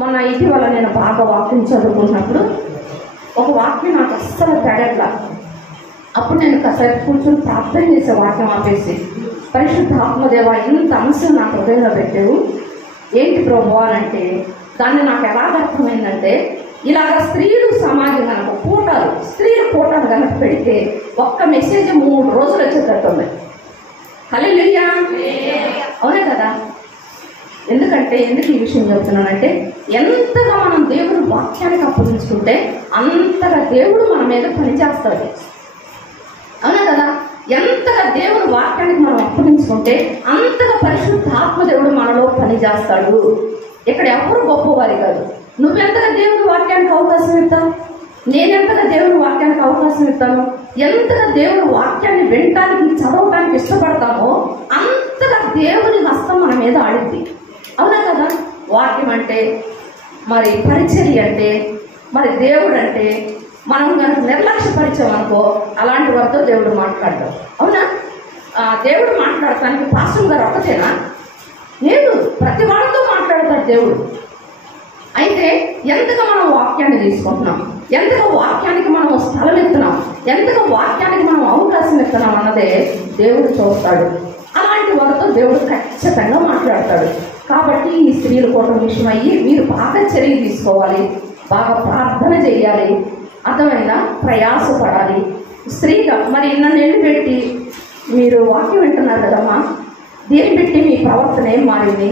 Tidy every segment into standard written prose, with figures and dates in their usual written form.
మొన్న ఇటీవల నేను బాగా వాక్యం చదువుకున్నప్పుడు ఒక వాక్యం నాకు అస్సలు తేగట్లా. అప్పుడు నేను కాసేపు కూర్చొని ప్రార్థన చేసే వాక్యం ఆపేసి, పరిశుద్ధాత్మదేవ ఇంత అంశం నా హృదయంలో పెట్టావు ఏంటి ప్రభు అని అంటే, దాన్ని నాకు ఎలాగ అర్థమైందంటే, ఇలాగ స్త్రీలు సమాజం కనుక పూటాలు, స్త్రీల పూటాలు కనుక పెడితే ఒక్క మెసేజ్ 3 రోజులు వచ్చేటట్టుంది. హల్లెలూయా, అవునే కదా. ఎందుకు ఈ విషయం చెప్తున్నానంటే, ఎంతగా మనం దేవుడు వాక్యానికి అప్పగించుకుంటే అంతగా దేవుడు మన మీద పనిచేస్తాడు. అవునా కదా. ఎంతగా దేవుడు వాక్యానికి మనం అప్పగించుకుంటే అంతగా పరిశుద్ధాత్మ దేవుడు మనలో పనిచేస్తాడు. ఇక్కడ ఎవరు గొప్పవారి కాదు. నువ్వెంతగా దేవుడి వాక్యానికి అవకాశం ఇస్తావు, నేనెంతగా దేవుడి వాక్యానికి అవకాశం ఇస్తాను, ఎంతగా దేవుడి వాక్యాన్ని వినటానికి చదవటానికి ఇష్టపడతామో అంతగా దేవుని హస్తం మన మీద ఆడింది. అవునా కదా. వాక్యం అంటే, మరి పరిచర్య అంటే, మరి దేవుడు అంటే మనం కనుక నిర్లక్ష్యపరిచాం అనుకో, అలాంటి వారితో దేవుడు మాట్లాడతాడు. అవునా. దేవుడు మాట్లాడటానికి పాస్టర్ గారు ఒక్కతేనా? లేదు, ప్రతి వాళ్ళతో మాట్లాడతాడు దేవుడు. అయితే ఎంతగా మనం వాక్యాన్ని తీసుకుంటున్నాం, ఎంతగా వాక్యానికి మనం స్థలం ఇస్తున్నాం, ఎంతగా వాక్యానికి మనం అవకాశం ఇస్తున్నాం అన్నదే దేవుడు చూస్తాడు. అలాంటి వారితో దేవుడు ఖచ్చితంగా మాట్లాడతాడు. కాబట్టి ఈ స్త్రీల కూటమి విషయం అయ్యి మీరు బాగా చర్య తీసుకోవాలి, బాగా ప్రార్థన చేయాలి, అర్థమైనా ప్రయాసపడాలి. స్త్రీగా మరి నన్ను వెళ్ళి పెట్టి మీరు వాక్యం వింటున్నారు కదమ్మా, దీన్ని పెట్టి మీ ప్రవర్తన ఏం మారింది,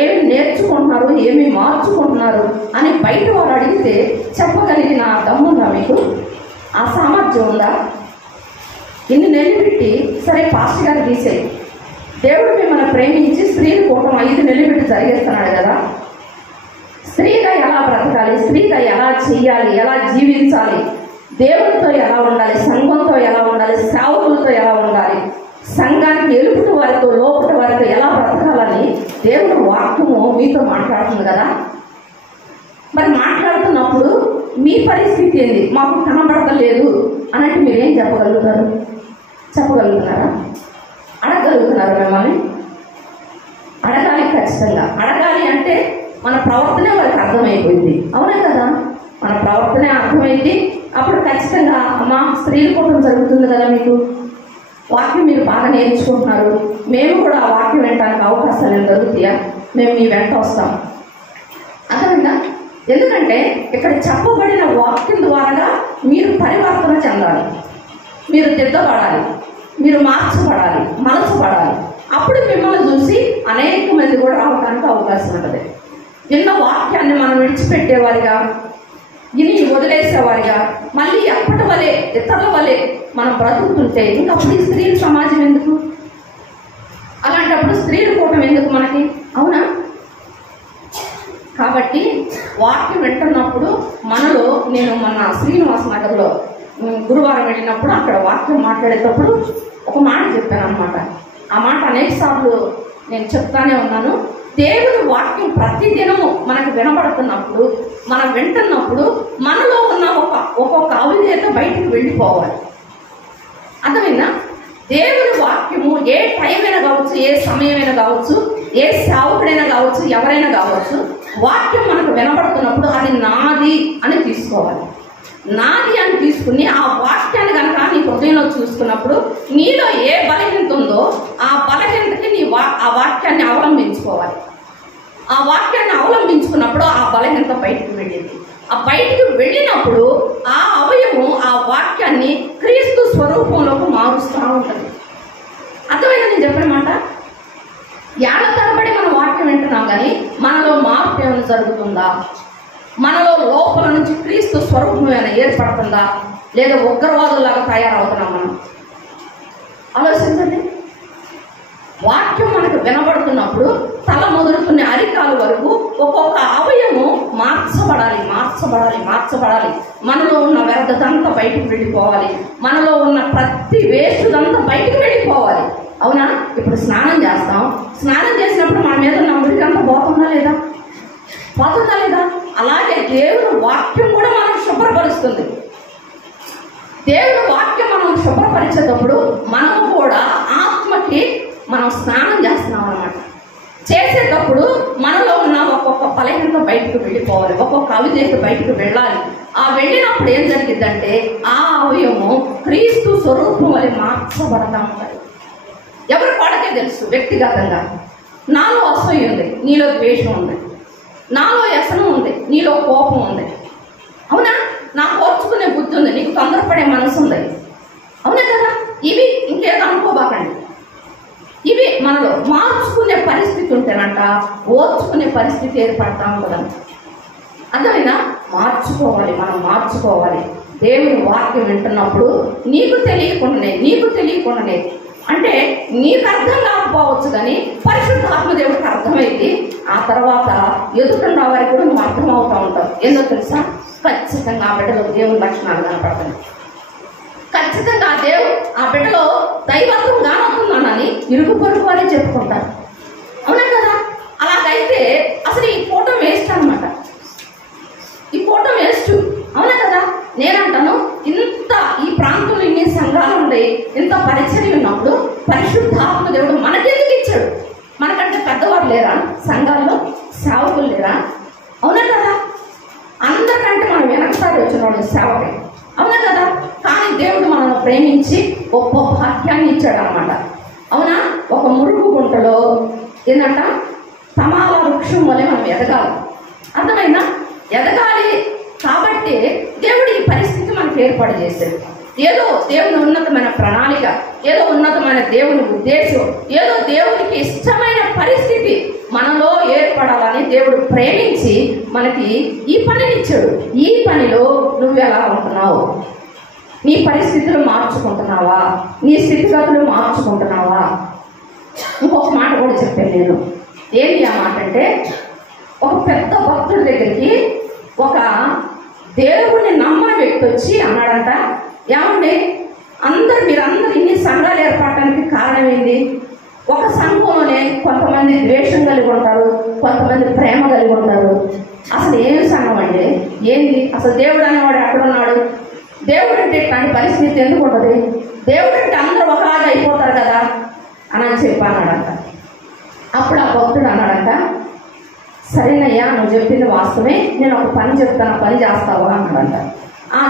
ఏమి నేర్చుకుంటున్నారు, ఏమి మార్చుకుంటున్నారు అని బయట వారు అడిగితే చెప్పగలిగిన దమ్ముందా మీకు? ఆ సామర్థ్యం ఉందా? ఇన్ని నెలలు పెట్టి సరే పాస్టర్ గారు తీసేయి, దేవుడు మిమ్మల్ని ప్రేమించి స్త్రీని కూటం 5 నెలలు పెట్టి జరిగేస్తున్నాడు కదా. స్త్రీగా ఎలా బ్రతకాలి, స్త్రీగా ఎలా చెయ్యాలి, ఎలా జీవించాలి, దేవుడితో ఎలా ఉండాలి, సంఘంతో ఎలా ఉండాలి, సేవకులతో ఎలా ఉండాలి, సంఘానికి ఎలుపుటి వారితో లోపటి వారితో ఎలా బ్రతకాలని దేవుడు వాక్యము మీతో మాట్లాడుతుంది కదా. మరి మాట్లాడుతున్నప్పుడు మీ పరిస్థితి ఏంది, మాకు కనబడతలేదు అన్నట్టు మీరేం చెప్పగలుగుతారు? చెప్పగలుగుతున్నారా? అడగగలుగుతున్నారా? మిమ్మల్ని అడగాలి, ఖచ్చితంగా అడగాలి. అంటే మన ప్రవర్తనే వాళ్ళకి అర్థమైపోయింది. అవునా కదా. మన ప్రవర్తనే అర్థమైంది. అప్పుడు ఖచ్చితంగా అమ్మ స్త్రీల కూటమి జరుగుతుంది కదా, మీకు వాక్యం మీరు బాగా నేర్చుకుంటున్నారు, మేము కూడా ఆ వాక్యం వినడానికి అవకాశాలు ఏం దొరుకుతాయా, మేము మీ వెంట వస్తాం. అర్థమైందా? ఎందుకంటే ఇక్కడ చెప్పబడిన వాక్యం ద్వారా మీరు పరివర్తన చెందాలి, మీరు దిద్దపడాలి, మీరు మార్చబడాలి, మనసుపడాలి. అప్పుడు మిమ్మల్ని చూసి అనేక మంది కూడా రావడానికి అవకాశం ఉంటుంది. విన్న వాక్యాన్ని మనం విడిచిపెట్టేవారిగా, ఇని వదిలేసేవారిగా, మళ్ళీ ఎప్పటి వలె ఇతరుల వలె మనం బ్రతుకుతుంటే ఇంకా అప్పుడు ఈ స్త్రీల సమాజం ఎందుకు? అలాంటప్పుడు స్త్రీల కూటమి ఎందుకు మనకి? అవునా. కాబట్టి వాక్యం వింటున్నప్పుడు మనలో, నేను మన శ్రీనివాస నగర్లో గురువారం వెళ్ళినప్పుడు అక్కడ వాక్యం మాట్లాడేటప్పుడు ఒక మాట చెప్పాను అనమాట. ఆ మాట అనేక సార్లు నేను చెప్తానే ఉన్నాను. దేవుని వాక్యం ప్రతిదినము మనకు వినబడుతున్నప్పుడు, మనం వింటున్నప్పుడు మనలో ఉన్న ఒక్కొక్క అవిధేయత బయటకు వెళ్ళిపోవాలి. అర్థమైనా? దేవుని వాక్యము ఏ టైం అయినా కావచ్చు, ఏ సమయమైనా కావచ్చు, ఏ సేవకుడైనా కావచ్చు, ఎవరైనా కావచ్చు, వాక్యం మనకు వినబడుతున్నప్పుడు అది నాది అని తీసుకోవాలి. నాది అని తీసుకుని ఆ వాక్యాన్ని కనుక నీ హృదయంలో చూసుకున్నప్పుడు నీలో ఏ బలహీనత ఉందో ఆ బలహీనతకి ఆ వాక్యాన్ని అవలంబించుకోవాలి. ఆ వాక్యాన్ని అవలంబించుకున్నప్పుడు ఆ బలహీనత బయటకు వెళ్ళింది. ఆ బయటకు వెళ్ళినప్పుడు ఆ అవయము ఆ వాక్యాన్ని క్రీస్తు స్వరూపంలోకి మారుస్తూ ఉంటుంది. అర్థమైనా నేను చెప్పిన మాట? ఏళ్ల తరబడి మనం వాక్యం వింటున్నాం కానీ మనలో మార్పు ఏమైనా జరుగుతుందా? మనలో లోపల నుంచి క్రీస్తు స్వరూపం ఏమైనా ఏర్పడుతుందా? లేదా ఉగ్రవాదులాగా తయారవుతున్నాం మనం? ఆలోచించండి. వాక్యం మనకు వినబడుతున్నప్పుడు తల మొదలుకునే అరికాలు వరకు ఒక్కొక్క అవయము మార్చబడాలి, మార్చబడాలి, మార్చబడాలి. మనలో ఉన్న వ్యర్థతంతా బయటకు వెళ్ళిపోవాలి, మనలో ఉన్న ప్రతి వేస్టుదంతా బయటకు వెళ్ళిపోవాలి. అవునా? ఇప్పుడు స్నానం చేస్తాం, స్నానం చేసినప్పుడు మన మీద ఉన్న మురికంతా పోతుందా లేదా? పోతుందా లేదా? అలాగే దేవుని వాక్యం కూడా మనం శుభ్రపరుస్తుంది. దేవుని వాక్యం మనం శుభ్రపరిచేటప్పుడు మనము కూడా ఆత్మకి మనం స్నానం చేస్తున్నాం అన్నమాట. చేసేటప్పుడు మనలో ఉన్న ఒక్కొక్క బలహీనత బయటకు వెళ్ళిపోవాలి, ఒక్కొక్క అవిధేయత బయటకు వెళ్ళాలి. ఆ వెళ్ళినప్పుడు ఏం జరిగిద్దంటే ఆ అవయవము క్రీస్తు స్వరూపం వల్ల మార్చబడతా ఉంటాయి. ఎవరి వాళ్ళకే తెలుసు వ్యక్తిగతంగా. నాలో అసూయ ఉంది, నీలో ద్వేషం ఉంది. నాలో వ్యసనం ఉంది, నీలో కోపం ఉంది. అవునా? నాకు ఓర్చుకునే బుద్ధి ఉంది, నీకు తొందరపడే మనసు ఉంది. అవునా కదా? ఇవి ఇంకేదో అనుకోబాకండి. ఇవి మనలో మార్చుకునే పరిస్థితి ఉంటేనంట ఓర్చుకునే పరిస్థితి ఏర్పడతా ఉంటుందంట. అర్థమైనా? మార్చుకోవాలి, మనం మార్చుకోవాలి. దేవుని వాక్యం వింటున్నప్పుడు నీకు తెలియకుండానే అంటే నీకు అర్థం కాకపోవచ్చు, కానీ పరిశుద్ధాత్మ దేవుడికి అర్థమైంది. ఆ తర్వాత ఎదుటిన్న వారికి కూడా నువ్వు అర్థం అవుతూ ఉంటావు. ఏందో తెలుసా? ఖచ్చితంగా ఆ బిడ్డలో దేవుని లక్షణాలు కనపడతాయి. ఖచ్చితంగా ఆ బిడ్డలో దైవత్వం గానవుతుందని ఇరుగు పొరుగు వారే చెప్పుకుంటారు. అవునా కదా? అలాగైతే అసలు ఈ ఫోటో వేస్ట్ అనమాట. ఈ ఫోటో వేస్ట్. అవునా కదా? నేనంటాను, ఇంత ఈ ప్రాంతంలో ఇన్ని సంఘాలు ఉండే, ఇంత పరిచయం ఉన్నప్పుడు పరిశుద్ధాత్మ దేవుడు మనకెందుకు ఇచ్చాడు? మనకంటే పెద్దవారు లేరా సంఘాల్లో? సేవకులు లేరా? అవునా కదా? అందరికంటే మనం వెనకసారి వచ్చిన వాళ్ళు సేవకులు. అవునా కదా? కానీ దేవుడు మనల్ని ప్రేమించి గొప్ప భాగ్యాన్ని ఇచ్చాడు అనమాట. అవునా? ఒక మురుగు గుంటలో ఏంటంట తమాల వృక్షం వల్లే మనం ఎదగాలి. అర్థమైందా? ఎదగాలి కాబట్టి దేవుడు ఈ పరిస్థితి మనకు ఏర్పాటు చేశాడు. ఏదో దేవుని ఉన్నతమైన ప్రణాళిక, ఏదో ఉన్నతమైన దేవుని ఉద్దేశం, ఏదో దేవునికి ఇష్టమైన పరిస్థితి మనలో ఏర్పడాలని దేవుడు ప్రేమించి మనకి ఈ పనిని ఇచ్చాడు. ఈ పనిలో నువ్వు ఎలా ఉంటున్నావు? నీ పరిస్థితులు మార్చుకుంటున్నావా? నీ స్థితిగతులు మార్చుకుంటున్నావా? ఇంకొక మాట కూడా చెప్పాను నేను. ఏంటి ఆ మాట అంటే, ఒక పెద్ద భక్తుడి దగ్గరికి ఒక దేవుడిని నమ్మని వ్యక్తి వచ్చి అన్నాడంట, ఏమండి మీరందరూ ఇన్ని సంఘాలు ఏర్పడటానికి కారణం ఏంటి? ఒక సంఘంలోనే కొంతమంది ద్వేషం కలిగి ఉంటారు, కొంతమంది ప్రేమ కలిగి ఉంటారు. అసలు ఏం సంఘం అండి? ఏంది అసలు? దేవుడు అనేవాడు ఎక్కడున్నాడు? దేవుడు అంటే ఇట్లాంటి పరిస్థితి ఎందుకు ఉంటుంది? దేవుడు అంటే అందరూ ఒకలాగా అయిపోతారు కదా అని చెప్పి అన్నాడంట. అప్పుడు ఆ భక్తుడు అన్నాడంట, సరేనయ్యా, నువ్వు చెప్పింది వాస్తవమే, నేను ఒక పని చెప్తాను, పని చేస్తావా అన్నాడంట.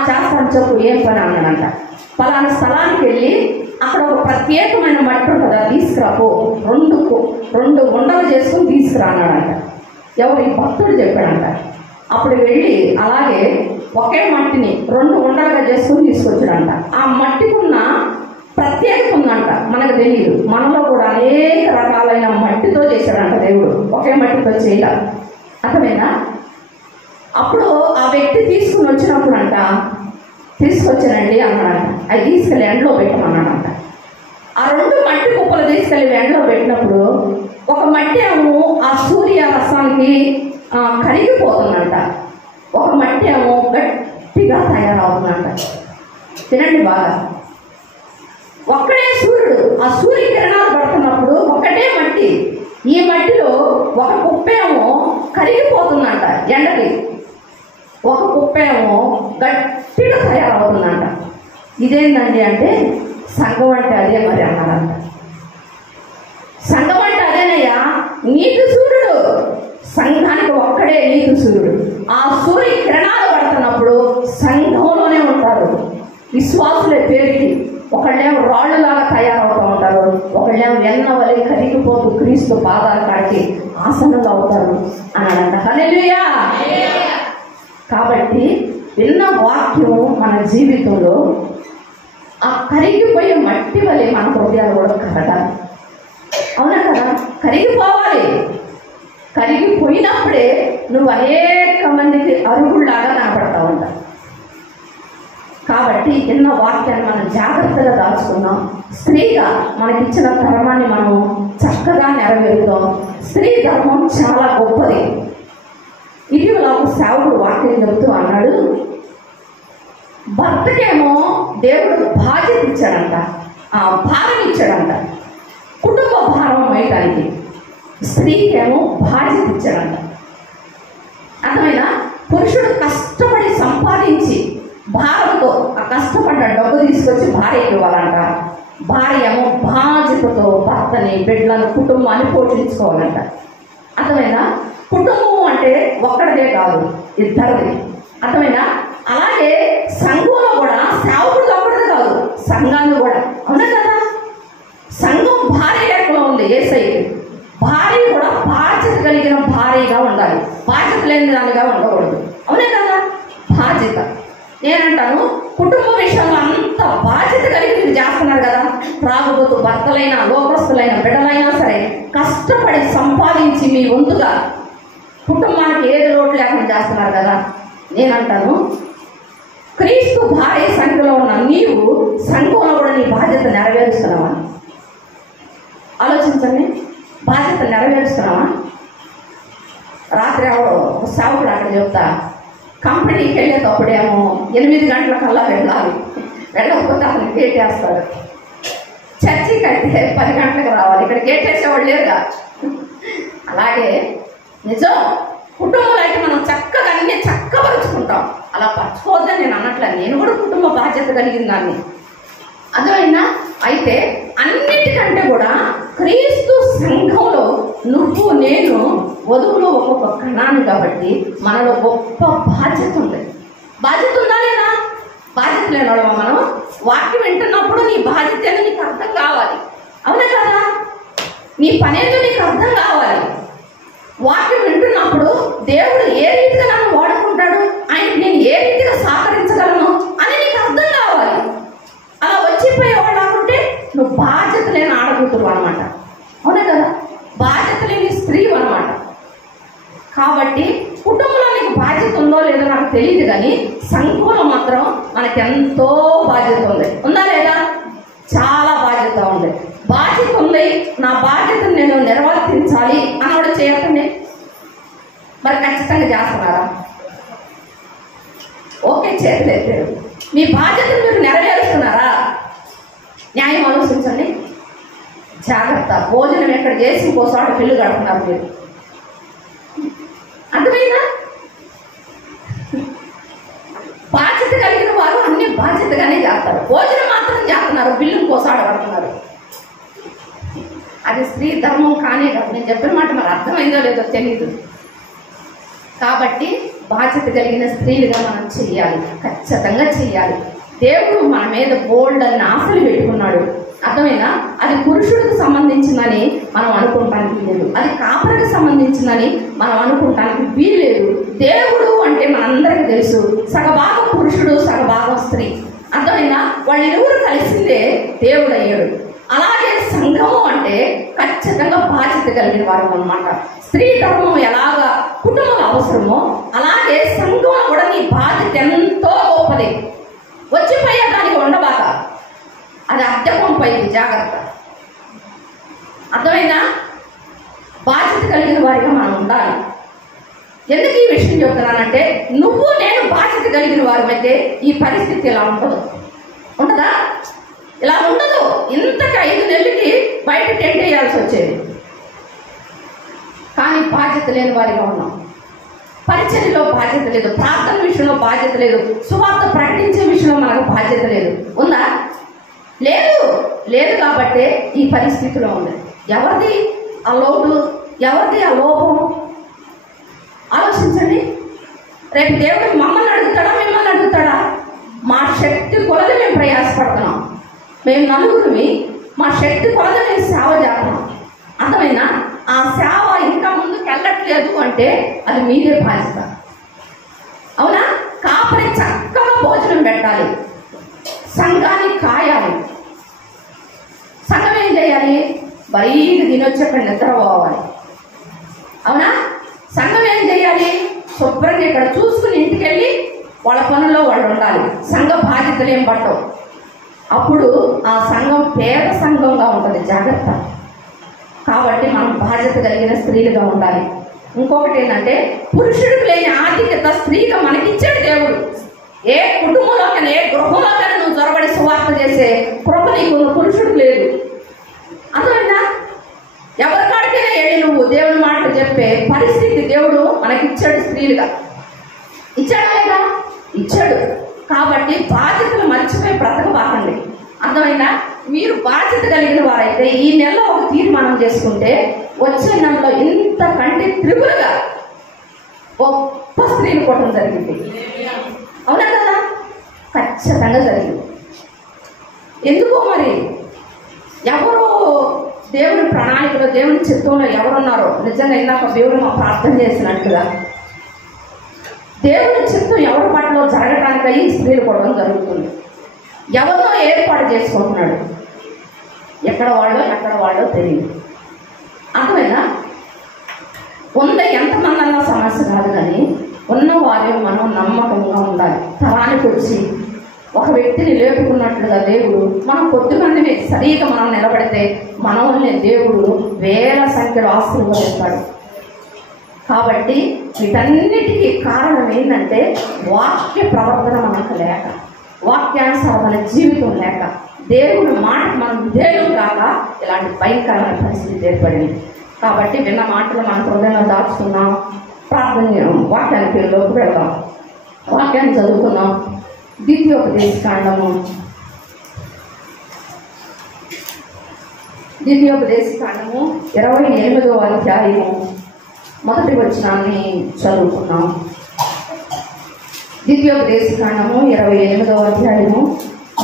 చేస్తాను, చెప్పు, ఏం పని అన్నాడంట. పలానా స్థలానికి వెళ్ళి అక్కడ ఒక ప్రత్యేకమైన మట్టి ఉంటుంది, అది తీసుకురాపో, రెండు ఉండలు చేసుకుని తీసుకురా అన్నాడంట. ఎవరు? ఈ భక్తుడు చెప్పాడంట. అప్పుడు వెళ్ళి అలాగే ఒకే మట్టిని 2 ఉండలుగా చేసుకుని తీసుకొచ్చాడంట. ఆ మట్టికున్న ప్రత్యేకత ఉందంట, మనకు తెలియదు. మనలో కూడా అనేక రకాలైన మట్టితో చేశాడంట దేవుడు, ఒకే మట్టితో చేయాలి. అర్థమైనా? అప్పుడు ఆ వ్యక్తి తీసుకొచ్చానండి అన్నాడంట. అవి తీసుకెళ్ళి ఎండలో పెట్టమన్నాడంట. ఆ 2 మట్టి కుప్పలు తీసుకెళ్ళి ఎండలో పెట్టినప్పుడు ఒక మట్టి ఏమో ఆ సూర్య రసానికి కరిగిపోతుందంట, ఒక మట్టి ఏమో గట్టిగా తయారవుతుందంట. తినండి బాగా. ఒక్కడే సూర్యుడు, ఆ సూర్యకిరణాలు పడుతున్నప్పుడు ఒకటే మట్టి, ఈ మట్టిలో ఒక కుప్పేమో కరిగిపోతుందంట ఎండకి, ఒక కుప్పేమో గట్టిగా తయారవుతుందంట. ఇదేంటండి అంటే, సంఘం అంటే అదే మరి అన్నారంట. సంఘం అంటే అదేనయ్యా, నీతి సూర్యుడు. సంఘానికి ఒక్కడే నీతి సూర్యుడు. ఆ సూర్య కిరణాలు పడుతున్నప్పుడు సంఘంలోనే ఉంటారు విశ్వాసులే పేరుకి. ఒకళ్ళేమో రాళ్ళులాగా తయారవుతూ ఉంటారు, ఒకళ్ళేమో వెన్న వలె కరిగిపోతూ క్రీస్తు పాదాల కాడికి ఆసనులు అవుతారు అన్నాడంట. హల్లెలూయా. కాబట్టి విన్న వాక్యం మన జీవితంలో ఆ కరిగిపోయే మట్టి వలె మన హృదయాలు కూడా కరగాలి. అవునా కదా? కరిగిపోవాలి. కరిగిపోయినప్పుడే నువ్వు అనేక మందికి అరుగుళ్లాగా కనపడతా ఉంటావు. కాబట్టి ఎన్న వాక్యాన్ని మనం జాగ్రత్తగా దాచుకున్నాం. స్త్రీగా మనకిచ్చిన ధర్మాన్ని మనం చక్కగా నెరవేరుతాం. స్త్రీ ధర్మం చాలా గొప్పది. ఇటీవల ఒక సేవకుడు వాక్యం చెబుతూ అన్నాడు, భర్తకేమో దేవుడు బాధ్యత ఇచ్చాడంట, భారం ఇచ్చాడంట, కుటుంబ భారం వేయటానికి. స్త్రీకేమో బాధ్యత ఇచ్చాడంట. అర్థమైనా? పురుషుడు కష్టపడి సంపాదించి భారంతో ఆ కష్టపడ్డ డబ్బు తీసుకొచ్చి భార్యకి ఇవ్వాలంట. భార్య ఏమో బాధ్యతతో భర్తని, బిడ్డలను, కుటుంబాన్ని పోషించుకోవాలంట. అర్థమైనా? కుటుంబం అంటే ఒక్కడ ఒక్కరిదే కాదు, ఇద్దరిది. అర్థమైనా? అలాగే సంఘంలో కూడా సేవకుడు ఒక్కడిదే కాదు, సంఘాన్ని కూడా. అవునా కదా? సంఘం భార్య లెక్కలో ఉంది యేసయ్యకి. భార్య కూడా బాధ్యత కలిగిన భార్యగా ఉండాలి, బాధ్యత లేని దానిగా ఉండకూడదు. అవునే కదా? బాధ్యత. నేనంటాను, కుటుంబ విషయంలో అంత బాధ్యత కలిగి మీరు చేస్తున్నారు కదా. రాబోతు భర్తలైనా లోకస్తులైన బిడ్డలైనా సరే కష్టపడి సంపాదించి మీ వంతుగా కుటుంబానికి ఏది లోటు లేకుండా చేస్తున్నారు కదా. నేనంటాను, క్రీస్తు భార్య సంఖ్యలో ఉన్న నీవు సంఘంలో కూడా నీ బాధ్యత నెరవేరుస్తున్నావా? ఆలోచించండి. బాధ్యత నెరవేరుస్తున్నావా? రాత్రి ఎవరు సేవకుడు అక్కడ చెప్తా, కంపెనీకి వెళ్ళేటప్పుడేమో 8 గంటలకల్లా వెళ్ళాలి, వెళ్ళకపోతే అతను గేట్ వేస్తాడు. చర్చికి అయితే 10 గంటలకు రావాలి, ఇక్కడ గేట్ వేసేవాళ్ళు లేరుగా. అలాగే నిజం, కుటుంబంలో అయితే మనం చక్కగా అన్ని చక్కపరుచుకుంటాం. అలా పరచుకోవద్దని నేను అన్నట్లే, నేను కూడా కుటుంబ బాధ్యత కలిగిన దాన్ని. అర్థమైనా? అయితే అన్నిటికంటే కూడా క్రీస్తు సంఘంలో నువ్వు నేను వధువులో ఒక్కొక్క కణాన్ని కాబట్టి మనలో గొప్ప బాధ్యత ఉంది. బాధ్యత ఉందా లేదా? బాధ్యత లేనివాడు మనం వాక్యం వింటున్నప్పుడు నీ బాధ్యత ఏదో నీకు అర్థం కావాలి. అవునా కదా? నీ పనేదో నీకు అర్థం కావాలి. వాక్యం వింటున్నప్పుడు దేవుడు ఏ రీతిగా నన్ను వాడుకుంటాడు, ఆయనకి నేను ఏ రీతిగా సహకరించగలను అని నీకు అర్థం కావాలి. అలా వచ్చిపోయేవాడు అనుకుంటే నువ్వు బాధ్యత లేని ఆడకూతురు అనమాట. అవునా కదా? బాధ్యత లేని స్త్రీ అనమాట. కాబట్టి కుటుంబంలో నీకు బాధ్యత ఉందో లేదో నాకు తెలియదు, కానీ సంఘంలో మాత్రం మనకెంతో బాధ్యత ఉంది. ఉందా లేదా? చాలా బాధ్యత ఉంది. బాధ్యత ఉంది, నా బాధ్యతను నేను నిర్వర్తించాలి అన్నవాడు చేయకండి. మరి ఖచ్చితంగా చేస్తున్నారా? ఓకే, చేయలేదు. మీ బాధ్యతను మీరు నెరవేరుస్తున్నారా? న్యాయం ఆలోచించండి. జాగ్రత్త. భోజనం ఎక్కడ చేసి ఇంకోసారి పిల్లు కడుతున్నారు మీరు. అర్థమైందా? బాధ్యత కలిగిన వారు అన్ని బాధ్యతగానే చేస్తారు. భోజనం మాత్రం చేస్తున్నారు, బిల్లును కోసాడు పడుతున్నారు. అది స్త్రీ ధర్మం కానే కాదు. నేను చెప్పిన మాట మరి అర్థమైందో లేదో తెలియదు. కాబట్టి బాధ్యత కలిగిన స్త్రీలుగా మనం చెయ్యాలి, ఖచ్చితంగా చెయ్యాలి. దేవుడు మన మీద బోల్డ్ అని ఆశలు పెట్టుకున్నాడు. అర్థమైనా? అది పురుషుడికి సంబంధించిందని మనం అనుకుంటానికి లేదు, అది కాపరికి సంబంధించిందని మనం అనుకుంటానికి వీల్లేదు. దేవుడు అంటే మనందరికీ తెలుసు, సగభాగం పురుషుడు సగభాగం స్త్రీ. అర్థమైనా? వాళ్ళిరువురు కలిసిందే దేవుడు అయ్యాడు. అలాగే సంఘము అంటే ఖచ్చితంగా బాధ్యత కలిగిన వారు అన్నమాట. స్త్రీ ధర్మం ఎలాగా కుటుంబం అవసరమో అలాగే సంఘంలో కూడా నీ బాధ్యత ఎంతో గొప్పది. వచ్చిపోయే దానికి ఉండబాక, అది అద్దెకం పైకి. జాగ్రత్త. అర్థమైనా? బాధ్యత కలిగిన వారిగా మనం ఉండాలి. ఎందుకు ఈ విషయం చెప్తున్నానంటే, నువ్వు నేను బాధ్యత కలిగిన వారిమైతే ఈ పరిస్థితి ఇలా ఉండదు. ఉండదా? ఇలా ఉండదు. ఇంతకు 5 నెలలకి బయట టెంట్ వేయాల్సి వచ్చేది, కానీ బాధ్యత లేని వారిగా ఉన్నాం. పరిచర్యలో బాధ్యత లేదు, ప్రార్థన విషయంలో బాధ్యత లేదు, సువార్త ప్రకటించే విషయంలో మనకు బాధ్యత లేదు. ఉందా? లేదు. లేదు కాబట్టే ఈ పరిస్థితిలో ఉంది. ఎవరిది ఆ లోటు? ఎవరిది ఆ లోపం? ఆలోచించండి. రేపు దేవుడు మమ్మల్ని అడుగుతాడా, మిమ్మల్ని అడుగుతాడా? మా శక్తి కొలది మేము ప్రయాసపడుతున్నాం. మేము నలుగురిమి, మా శక్తి కొలది మేము సేవ చేస్తున్నాం. అర్థమైనా? ఆ సేవ ఇంకా ముందుకు వెళ్ళట్లేదు అంటే అది మీదే బాధ్యత. అవునా? కాపరి చక్కగా భోజనం పెట్టాలి, సంఘాన్ని కాయాలి. సంఘం ఏం చేయాలి? బయట తినొచ్చి అక్కడ నిద్రపోవాలి. అవునా? సంఘం ఏం చేయాలి? శుభ్రంగా ఇక్కడ చూసుకుని ఇంటికి వెళ్ళి వాళ్ళ పనుల్లో వాళ్ళు ఉండాలి. సంఘ బాధ్యతలు ఏం పట్టవు. అప్పుడు ఆ సంఘం పేద సంఘంగా ఉంటుంది. జాగ్రత్త. కాబట్టి మనం బాధ్యత కలిగిన స్త్రీలుగా ఉండాలి. ఇంకొకటి ఏంటంటే, పురుషుడికి లేని ఆధిక్యత స్త్రీగా మనకిచ్చాడు దేవుడు. ఏ కుటుంబంలోకైనా ఏ గృహంలోకైనా నువ్వు చొరబడి సువార్త చేసే కృప నీకు పురుషుడికి లేదు. అర్థమైందా? ఎవరికాడికైనా వెళ్ళి నువ్వు దేవుని మాటలు చెప్పే పరిస్థితి దేవుడు మనకిచ్చాడు. స్త్రీలుగా ఇచ్చాడా లేదా? ఇచ్చాడు. కాబట్టి బాధ్యతలు మర్చిపోయి బ్రతకబాకండి. అర్థమైందా? మీరు బాధ్యత కలిగిన వారైతే ఈ నెలలో ఒక తీర్మానం చేసుకుంటే వచ్చే నెలలో ఇంతకంటే త్రిపులుగా గొప్ప స్త్రీలు కొట్టడం జరిగింది. అవునా కదా? ఖచ్చితంగా జరిగింది. ఎందుకో మరి ఎవరు దేవుని ప్రణాళికలో, దేవుని చిత్తంలో ఎవరున్నారో నిజంగా ఇందాక దేవుడు మా ప్రార్థన చేసినట్టుగా దేవుని చిత్తం ఎవరి పట్ల జరగటానికై స్త్రీలు కొట్టడం జరుగుతుంది. ఎవరినో ఏర్పాటు చేసుకుంటున్నాడు. ఎక్కడ వాళ్ళో తెలియదు. అర్థమైనా? ఎంతమంది అన్న సమస్య కాదు, కానీ ఉన్న వారే మనం నమ్మకంగా ఉండాలి. తరానికి వచ్చి ఒక వ్యక్తిని లేపుకున్నట్లుగా దేవుడు మనం కొద్దిమందిని సరిగా మనం నిలబడితే మనల్ని దేవుడు వేల సంఖ్యలో ఆశీర్వదిస్తాడు. కాబట్టి వీటన్నిటికీ కారణం ఏంటంటే వాక్య ప్రవర్తన మనకు లేక, వాక్యానుసారమైన జీవితం లేక, దేవుని మాట మనం విధేయం కాక ఇలాంటి భయంకరమైన పరిస్థితి ఏర్పడింది. కాబట్టి విన్న మాటలు మన హృదయంలో దాచుకున్నాం. ప్రార్థన వాక్యానికి లోపు పెడతాం. వాక్యాన్ని చదువుకున్నాం. ద్వితీయోపదేశకాండము 28వ అధ్యాయము 1వ వచనాన్ని చదువుకున్నాం. ద్వితీయోపదేశకాండము 28వ అధ్యాయము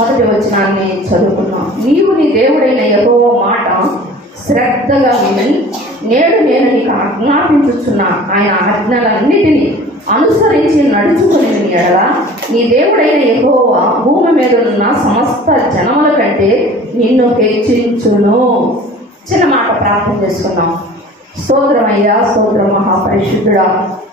1వ వచనాన్ని చదువుకున్నాం. నీవు నీ దేవుడైన యెహోవా మాట శ్రద్ధగా విని నేడు నేను నీకు ఆజ్ఞాపించుచున్న ఆయన ఆజ్ఞలన్నిటినీ అనుసరించి నడుచుకుని ఎడల నీ దేవుడైన యెహోవా భూమి మీద ఉన్న సమస్త జనముల కంటే నిన్ను హెచ్చించును. చిన్న మాట ప్రార్థన చేసుకున్నాం. స్తోత్రమయ్యా, స్తోత్రం మహాపరిశుద్ధుడా,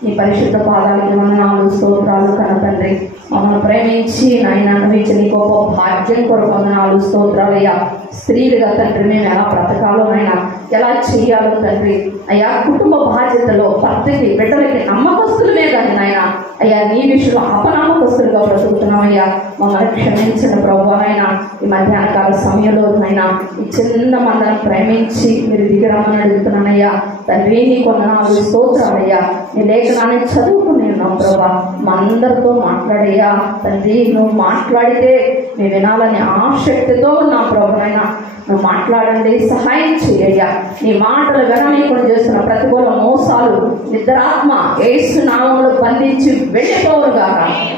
నీ పరిశుద్ధ పాదాలకి వందనాలు, స్తోత్రాలు. కన్న తండ్రి, మమ్మల్ని ప్రేమించి నాయన అనుభవించి నీ గొప్ప భాగ్యం కొరకు వందనాలు, స్తోత్రాలయ్యా. స్త్రీలుగా తండ్రి మేము ఎలా బ్రతకాలో నాయన, ఎలా చెయ్యాలో తండ్రి అయ్యా, కుటుంబ బాధ్యతలో భర్తకి బిడ్డలకి నమ్మకస్తులమే కానీ నాయన అయ్యా నీ విషయంలో అపనమ్మకస్తులుగా బ్రతుకుతున్నామయ్యా. మమ్మల్ని క్షమించిన ప్రభు నాయన, ఈ మధ్యాహ్నకాల సమయంలో నాయన ఈ చిన్న మందరం ప్రేమించి మీరు దిగరమని అడుగుతున్నానయ్యా. తండ్రి నీ కొందనాలు, స్తోత్రాలయ్యా. నీ లేఖనాన్ని చదువుకుని ఉన్నాం ప్రభా, మా అందరితో మాట్లాడయ్యా. తండ్రి నువ్వు మాట్లాడితే మేము వినాలని ఆసక్తితో ఉన్నాం ప్రభు నాయన. నువ్వు మాట్లాడండి, సహాయం చేయ్యా. నీ మాటలు విననీయకుండా చేస్తున్న ప్రతికూల మోసాలు నిద్రాత్మ యేసు నామములో బంధించి వెళ్ళిపోవుగా.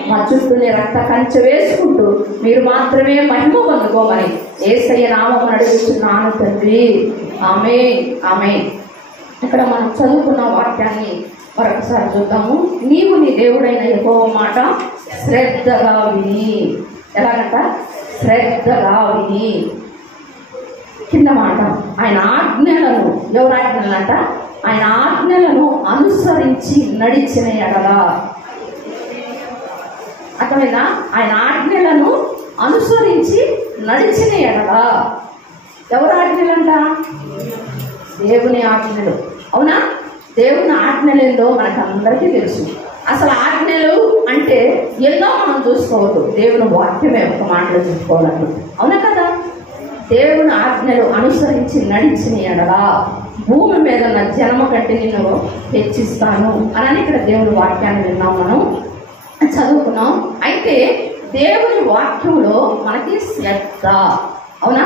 మా చుట్టూ నీ రక్త కంచె వేసుకుంటూ మీరు మాత్రమే మహిమ పొందుకోమని యేసయ్య నామమును అడుగుతున్నాను తండ్రి. ఆమేన్, ఆమేన్. ఇక్కడ మనం చదువుకున్న వాక్యాన్ని మరొకసారి చూద్దాము. నీవు నీ దేవుడైన యెహోవా మాట శ్రద్ధగా విని. ఎలాగంట? శ్రద్ధగా విని. కింద మాట ఆయన ఆజ్ఞలను, ఎవరు ఆజ్ఞలంట? ఆయన ఆజ్ఞలను అనుసరించి నడిచిన ఎడల. అర్థమైందా? ఆయన ఆజ్ఞలను అనుసరించి నడిచిన ఎడల. ఎవరు ఆజ్ఞలంట? దేవుని ఆజ్ఞలు. అవునా? దేవుని ఆజ్ఞలు ఏందో మనకు అందరికీ తెలుసు. అసలు ఆజ్ఞలు అంటే ఎన్నో మనం చూసుకోవద్దు, దేవుని వాక్యమే ఒక మాటలో చూసుకోవాలను. అవునా కదా? దేవుని ఆజ్ఞలు అనుసరించి నడిచిన ఎడలా భూమి మీద ఉన్న జనము కంటే నిన్ను హెచ్చిస్తాను అని ఇక్కడ దేవుని వాక్యాన్ని విన్నాం, మనం చదువుకున్నాం. అయితే దేవుని వాక్యంలో మనకి శ్రద్ధ. అవునా?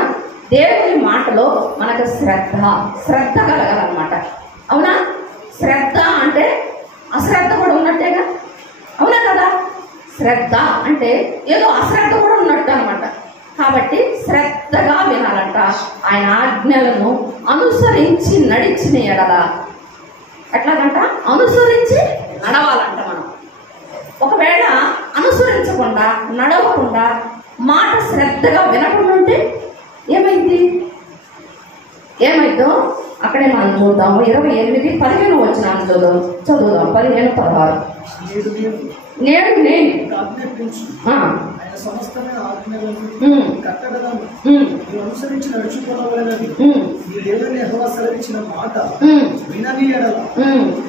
దేవుని మాటలో మనకు శ్రద్ధ కలగాలన్నమాట. అవునా? శ్రద్ధ అంటే అశ్రద్ధ కూడా ఉన్నట్టేగా. అవునా కదా? శ్రద్ధ అంటే ఏదో అశ్రద్ధ కూడా ఉన్నట్టు అనమాట. కాబట్టి శ్రద్ధగా వినాలంట. ఆయన ఆజ్ఞలను అనుసరించి నడిచిన ఎడల. ఎట్లాగంట? అనుసరించి నడవాలంట. మనం ఒకవేళ అనుసరించకుండా నడవకుండా మాట శ్రద్ధగా వినకుండా ఉంటే ఏమైందో అక్కడే మనం చూద్దాము. 28:15 వచనాన్ని చదువుదాం. 15-16. నేడు నేను అనుసరించి నడుచుకోవాలని దేవుని యెహోవా సెలవిచ్చిన మాట వినని ఎడల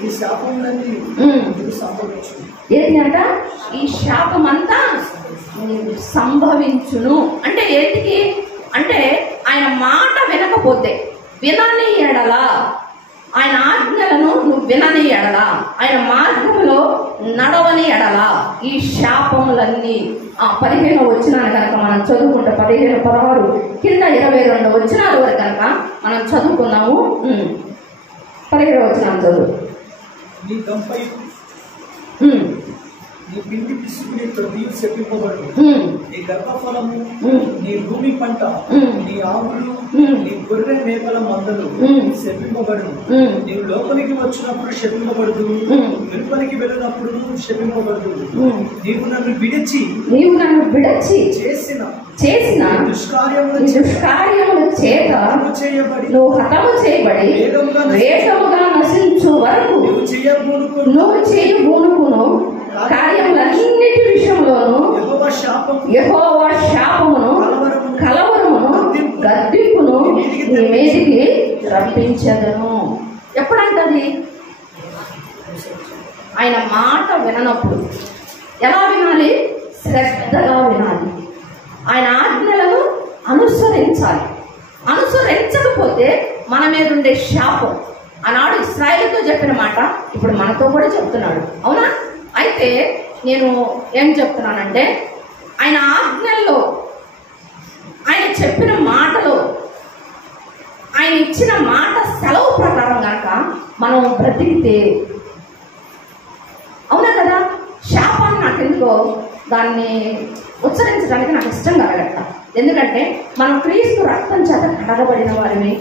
ఈ శాపములన్నీ నీకు సంభవించును. ఏంటి అంట? ఈ శాపమంతా సంభవించును. అంటే ఏంటికి అంటే ఆయన మాట వినకపోతే, వినని ఎడల, ఆయన ఆజ్ఞలను నువ్వు వినని ఎడల, ఆయన మార్గంలో నడవని ఎడల ఈ శాపములన్నీ 15 వచనాలు కనుక మనం చదువుకుంటే 15-16 కింద 22 వచనాల వరకు కనుక మనం చదువుకున్నాము. 15 వచనాలు చదువు. పిండి పిసుకుని తొలి శపింపబడు. నీ గర్భఫలము, నీ భూమి పంట, నీ ఆవులు, నీ గొర్రె మేకల మందలు శపింపబడు. నీవు లోపలికి వచ్చినప్పుడు శపింపబడదు, వెలుపలికి వెళ్ళినప్పుడు శపింపబడదు. నీవు నన్ను విడిచి చేసిన దుష్కార్యముల చేత నువ్వు హతము చేయబడి వేగముగా నశించు వరకు నువ్వు చేయబూనుకును కార్యములన్నిటి విషయంలోనూ యెహోవా శాపమును, కలవరమును, గద్దింపును నీ మీదికి రప్పించదను. ఎప్పుడంటది? ఆయన మాట విననప్పుడు. ఎలా వినాలి? శ్రద్ధగా వినాలి. ఆయన ఆజ్ఞలను అనుసరించాలి. అనుసరించకపోతే మన మీద ఉండే శాపం, ఆనాడు ఇశ్రాయేలుతో చెప్పిన మాట ఇప్పుడు మనతో కూడా చెప్తున్నాడు. అవునా? అయితే నేను ఏం చెప్తున్నానంటే, ఆయన ఆజ్ఞల్లో, ఆయన చెప్పిన మాటలో, ఆయన ఇచ్చిన మాట సెలవు ప్రకారం కనుక మనం బ్రతికితే, అవునా కదా? శాపాన్ని నాకెందుకో దాన్ని ఉచ్చరించడానికి నాకు ఇష్టం కలగట. ఎందుకంటే మనం క్రీస్తు రక్తం చేత కడగబడిన వారిని,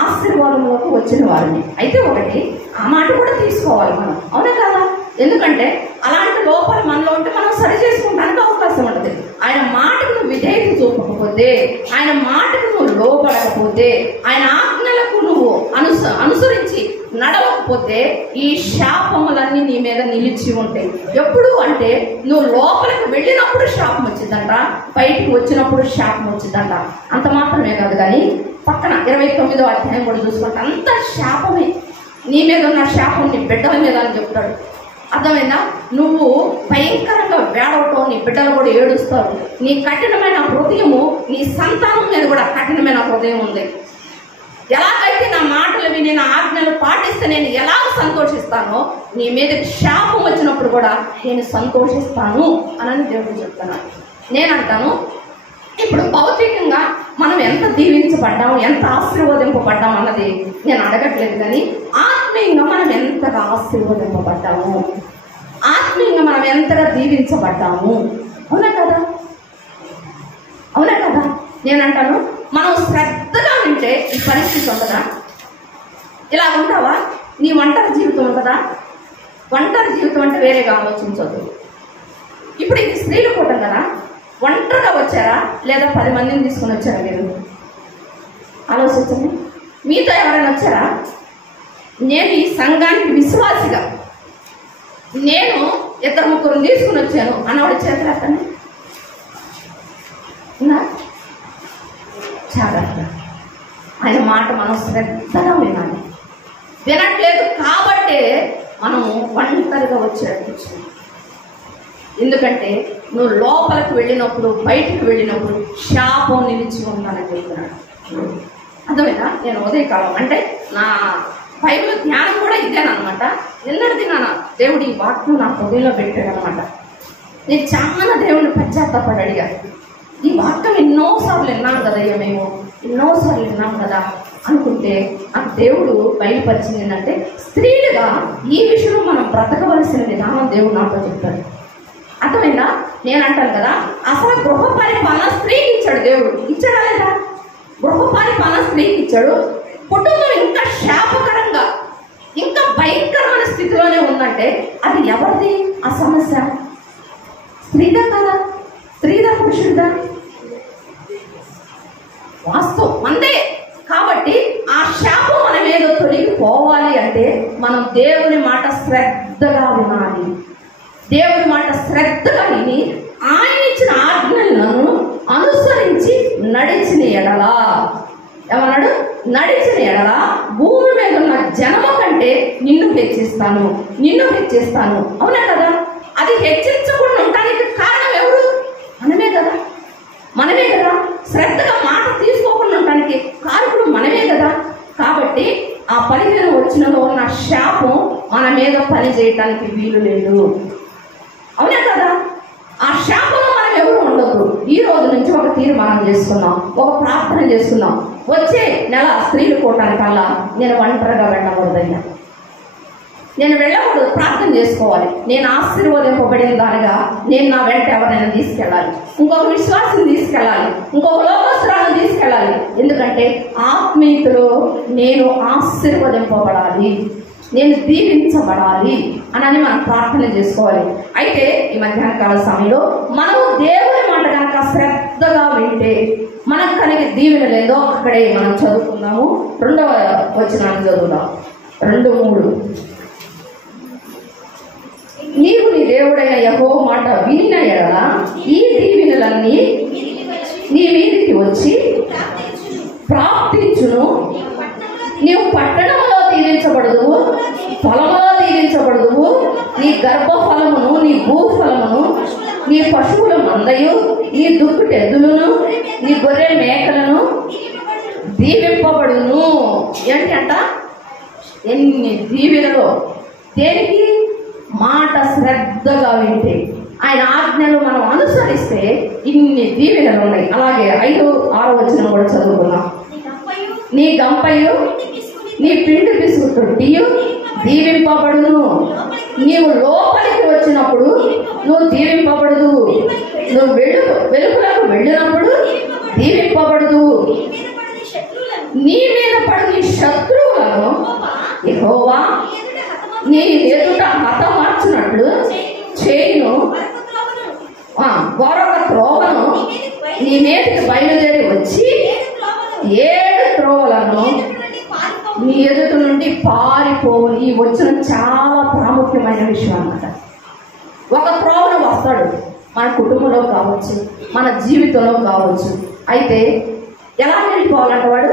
ఆశీర్వాదంలోకి వచ్చిన వారిని. అయితే ఒకటి ఆ మాట కూడా తీసుకోవాలి మనం, అవునా కదా? ఎందుకంటే అలాంటి లోపాలు మనలో ఉంటే మనం సరి చేసుకోవడానికి అవకాశం ఉంటుంది. ఆయన మాటకు నువ్వు విధేయత చూపకపోతే, ఆయన మాటకు నువ్వు లోబడకపోతే, ఆయన ఆజ్ఞలకు నువ్వు అనుసరించి నడవకపోతే ఈ శాపములన్నీ నీ మీద నిలిచి ఉంటాయి. ఎప్పుడు అంటే నువ్వు లోపలికి వెళ్ళినప్పుడు శాపం వచ్చిందంట, బయటికి వచ్చినప్పుడు శాపం వచ్చిందంట. అంత మాత్రమే కాదు, కానీ పక్కన 29వ అధ్యాయం కూడా చూసుకుంటే అంత శాపమే. నీ మీద ఉన్న శాపం నీ బిడ్డల మీద అని చెప్తాడు. అర్థమైందా? నువ్వు భయంకరంగా వేడవటం, నీ బిడ్డలు కూడా ఏడుస్తారు. నీ కఠినమైన హృదయము, నీ సంతానం మీద కూడా కఠినమైన హృదయం ఉంది. ఎలాగైతే నా మాటలు విని నా ఆజ్ఞలు పాటిస్తే నేను ఎలా సంతోషిస్తానో, నీ మీద శాపం వచ్చినప్పుడు కూడా నేను సంతోషిస్తాను అని దేవుడు చెప్తున్నాను. నేనంటాను, ఇప్పుడు భౌతికంగా మనం ఎంత దీవించబడ్డాము, ఎంత ఆశీర్వదింపబడ్డాము అన్నది నేను అడగట్లేదు, కానీ ఆత్మీయంగా మనం ఎంతగా ఆశీర్వదింపబడ్డాము, ఆత్మీయంగా మనం ఎంతగా దీవించబడ్డాము. అవునా కదా? అవునా కదా? నేనంటాను, మనం శ్రద్ధగా వింటే ఈ పరిస్థితి ఉంటుందా? ఇలా ఉంటావా? నీ ఒంటరి జీవితం ఉంటుందా? ఒంటరి జీవితం అంటే వేరేగా ఆలోచించవద్దు. ఇప్పుడు ఇది స్త్రీల కూటం కదా, ఒంటరిగా వచ్చారా లేదా 10 మందిని తీసుకుని వచ్చారా? మీరు ఆలోచించండి. మీతో ఎవరైనా వచ్చారా? నేను ఈ సంఘానికి విశ్వాసిగా నేను 2-3 తీసుకుని వచ్చాను అన్నవాడు చేతులు అతన్ని జాగ్రత్త. ఆయన మాట మనం శ్రద్ధగా వినాలి. వినట్లేదు కాబట్టే మనం ఒంటరిగా వచ్చేటట్టు. ఎందుకంటే నువ్వు లోపలికి వెళ్ళినప్పుడు, బయటికి వెళ్ళినప్పుడు శాపం నిలిచి ఉందని చెప్తున్నాడు. అర్థమైనా? నేను ఉదయకాలం అంటే నా బైబిల్ ధ్యానం కూడా ఇదేనమాట. నిన్నటిది నా దేవుడు ఈ వాక్యం నా హృదయంలో పెట్టాడు అనమాట. నేను చాలా దేవుడిని పశ్చాత్తాపడి అడిగాను. ఈ వాక్యం ఎన్నోసార్లు విన్నాం కదా, మేము ఎన్నోసార్లు విన్నాం కదా అనుకుంటే నాకు దేవుడు బయలుపరిచింది ఏంటంటే, స్త్రీలుగా ఈ విషయంలో మనం బ్రతకవలసిన విధానం దేవుడు నాతో చెప్పాడు. అర్థమైందా? నేను అంటాను కదా, అసలు గృహ పరిపాలన స్త్రీకి ఇచ్చాడు దేవుడు. ఇచ్చాడా లేదా? గృహ పరిపాలన స్త్రీకి ఇచ్చాడు. కుటుంబం ఇంకా శాపకరంగా, ఇంకా భయంకరమైన స్థితిలోనే ఉందంటే అది ఎవరిది ఆ సమస్య? స్త్రీదా కదా? స్త్రీదా పురుషుడిదా? వాస్తవం మందే. కాబట్టి ఆ శాపం మన మీద తొలగిపోవాలి అంటే మనం దేవుని మాట శ్రద్ధగా వినాలి. దేవుని మాట శ్రద్ధగా విని ఆయన ఇచ్చిన ఆజ్ఞలను అనుసరించి నడిచిన ఎడల, ఏమన్నాడు? నడిచిన ఎడల భూమి మీద ఉన్న జనము కంటే నిన్ను హెచ్చిస్తాను, నిన్ను హెచ్చిస్తాను. అవునా కదా? అది హెచ్చించకుండా ఉండడానికి కారణం ఎవరు? మనమే కదా, మనమే కదా. శ్రద్ధగా మాట తీసుకోకుండా ఉండడానికి కారకుడు మనమే కదా. కాబట్టి ఆ 15 వచనంలో ఉన్న శాపం మన మీద పని చేయటానికి వీలు లేదు. అవునా కదా? ఆ శాపంలో మనం ఎవరు ఉండదు. ఈ రోజు నుంచి ఒక తీర్మానం చేసుకున్నాం, ఒక ప్రార్థన చేసుకున్నాం. వచ్చే నెల స్త్రీలు కూటానికల్లా నేను ఒంటరిగా వెళ్ళకూడదయ్యా. నేను వెళ్ళకూడదు, ప్రార్థన చేసుకోవాలి. నేను ఆశీర్వదింపబడిన దానిగా నేను నా వెంట ఎవరైనా తీసుకెళ్ళాలి, ఇంకొక విశ్వాసం తీసుకెళ్ళాలి, ఇంకొక లోకస్తురాలను తీసుకెళ్ళాలి. ఎందుకంటే ఆత్మీయతలో నేను ఆశీర్వదింపబడాలి, నేను దీవించబడాలి అని మనం ప్రార్థన చేసుకోవాలి. అయితే ఈ మధ్యాహ్న కాల సమయంలో మనం దేవుని మాట కనుక శ్రద్ధగా వింటే మనకు కలిగే దీవెన లేదో అక్కడే మనం చదువుకుందాము. 2వ వచనాన్ని చదువుదాం. 2:3. నీవు నీ దేవుడైన యెహోవా మాట వినిన ఎడల ఈ దీవెనలన్నీ నీ మీదికి వచ్చి ప్రాప్తించును. నీవు పట్టణంలో దీవించబడదువు, పొలంలో దీవించబడదువు. నీ గర్భఫలమును, నీ భూఫలమును, నీ పశువుల మందయు, నీ దుక్కుటి ఎద్దులను, నీ గొర్రె మేకలను దీవింపబడును. ఏంటంట? ఎన్ని దీవెనలో! దేనికి? మాట శ్రద్ధగా వింటే, ఆయన ఆజ్ఞలు మనం అనుసరిస్తే ఇన్ని దీవెనలు ఉన్నాయి. అలాగే 5, 6 వచనం కూడా చదువుకున్నాం. నీ గంపయు నీ పిండి పిసుకు తొట్టియు దీవింపబడును. నీవు లోపలికి వచ్చినప్పుడు నువ్వు దీవింపబడదు, నువ్వు వెలుగులకు వెళ్ళినప్పుడు దీవింపబడదు. నీ మీద పడు నీ శత్రువులను యెహోవా నీ ఎదుట హతమార్చినట్లు చేయును. మరొక త్రోవను నీ మీదకి బయలుదేరి వచ్చి 7 త్రోవలను నీ ఎదుట నుండి పారిపోవు. ఈ వచ్చిన చాలా ప్రాముఖ్యమైన విషయం అన్నమాట. ఒక త్రోవను వస్తాడు, మన కుటుంబంలో కావచ్చు, మన జీవితంలో కావచ్చు. అయితే ఎలా వెళ్ళిపోవాలంట? వాడు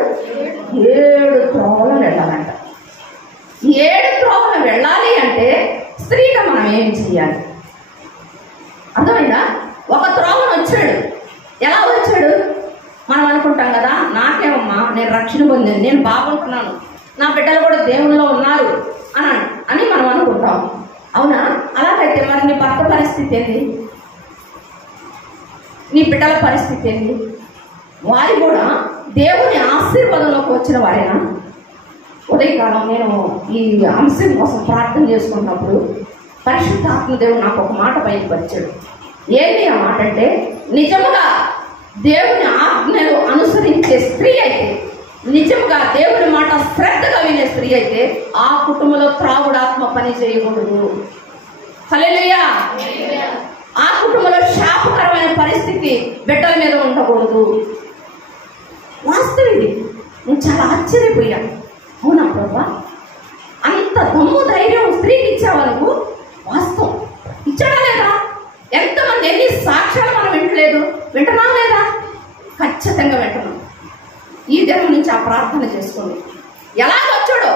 7 త్రోవలను వెళ్ళాలంట. 7 త్రోవలు వెళ్ళాలి అంటే స్త్రీగా మనం ఏం చేయాలి? అర్థమైందా? ఒక త్రోవను వచ్చాడు. ఎలా వచ్చాడు? మనం అనుకుంటాం కదా, నాకేమమ్మా, నేను రక్షణ పొందాను, నేను బాగుంటున్నాను, నా బిడ్డలు కూడా దేవుల్లో ఉన్నారు అని మనం అనుకుంటాం. అవునా? అలాగైతే మరి నీ భర్త పరిస్థితి ఏంది? నీ బిడ్డల పరిస్థితి ఏంది? వారు కూడా దేవుని ఆశీర్వాదంలోకి వచ్చిన వారేనా? ఉదయకాలం నేను ఈ అంశం కోసం ప్రార్థన చేసుకున్నప్పుడు పరిశుద్ధాత్మ దేవుడు నాకు ఒక మాట బయలుపరిచాడు. ఏంటి ఆ మాట అంటే, నిజముగా దేవుని ఆజ్ఞలు అనుసరించే స్త్రీ అయితే, నిజముగా దేవుని మాట శ్రద్ధగా వినే స్త్రీ అయితే ఆ కుటుంబంలో త్రాగుడాత్మ పని చేయకూడదు. హల్లెలూయా! ఆ కుటుంబంలో శాపకరమైన పరిస్థితి బిడ్డల మీద ఉండకూడదు. వాస్తవం ఇది. నేను చాలా ఆశ్చర్యపోయాను. అవునా ప్రభా, అంత దమ్ము ధైర్యం స్త్రీకి ఇచ్చావా నువ్వు? వాస్తవం ఇచ్చాడా లేదా? ఎంతమంది ఎన్ని సాక్ష్యాలు మనం వింటున్నాం లేదా? ఖచ్చితంగా వింటున్నాం. ఈ దినం నుంచి ఆ ప్రార్థన చేసుకోండి. ఎలాగొచ్చాడో,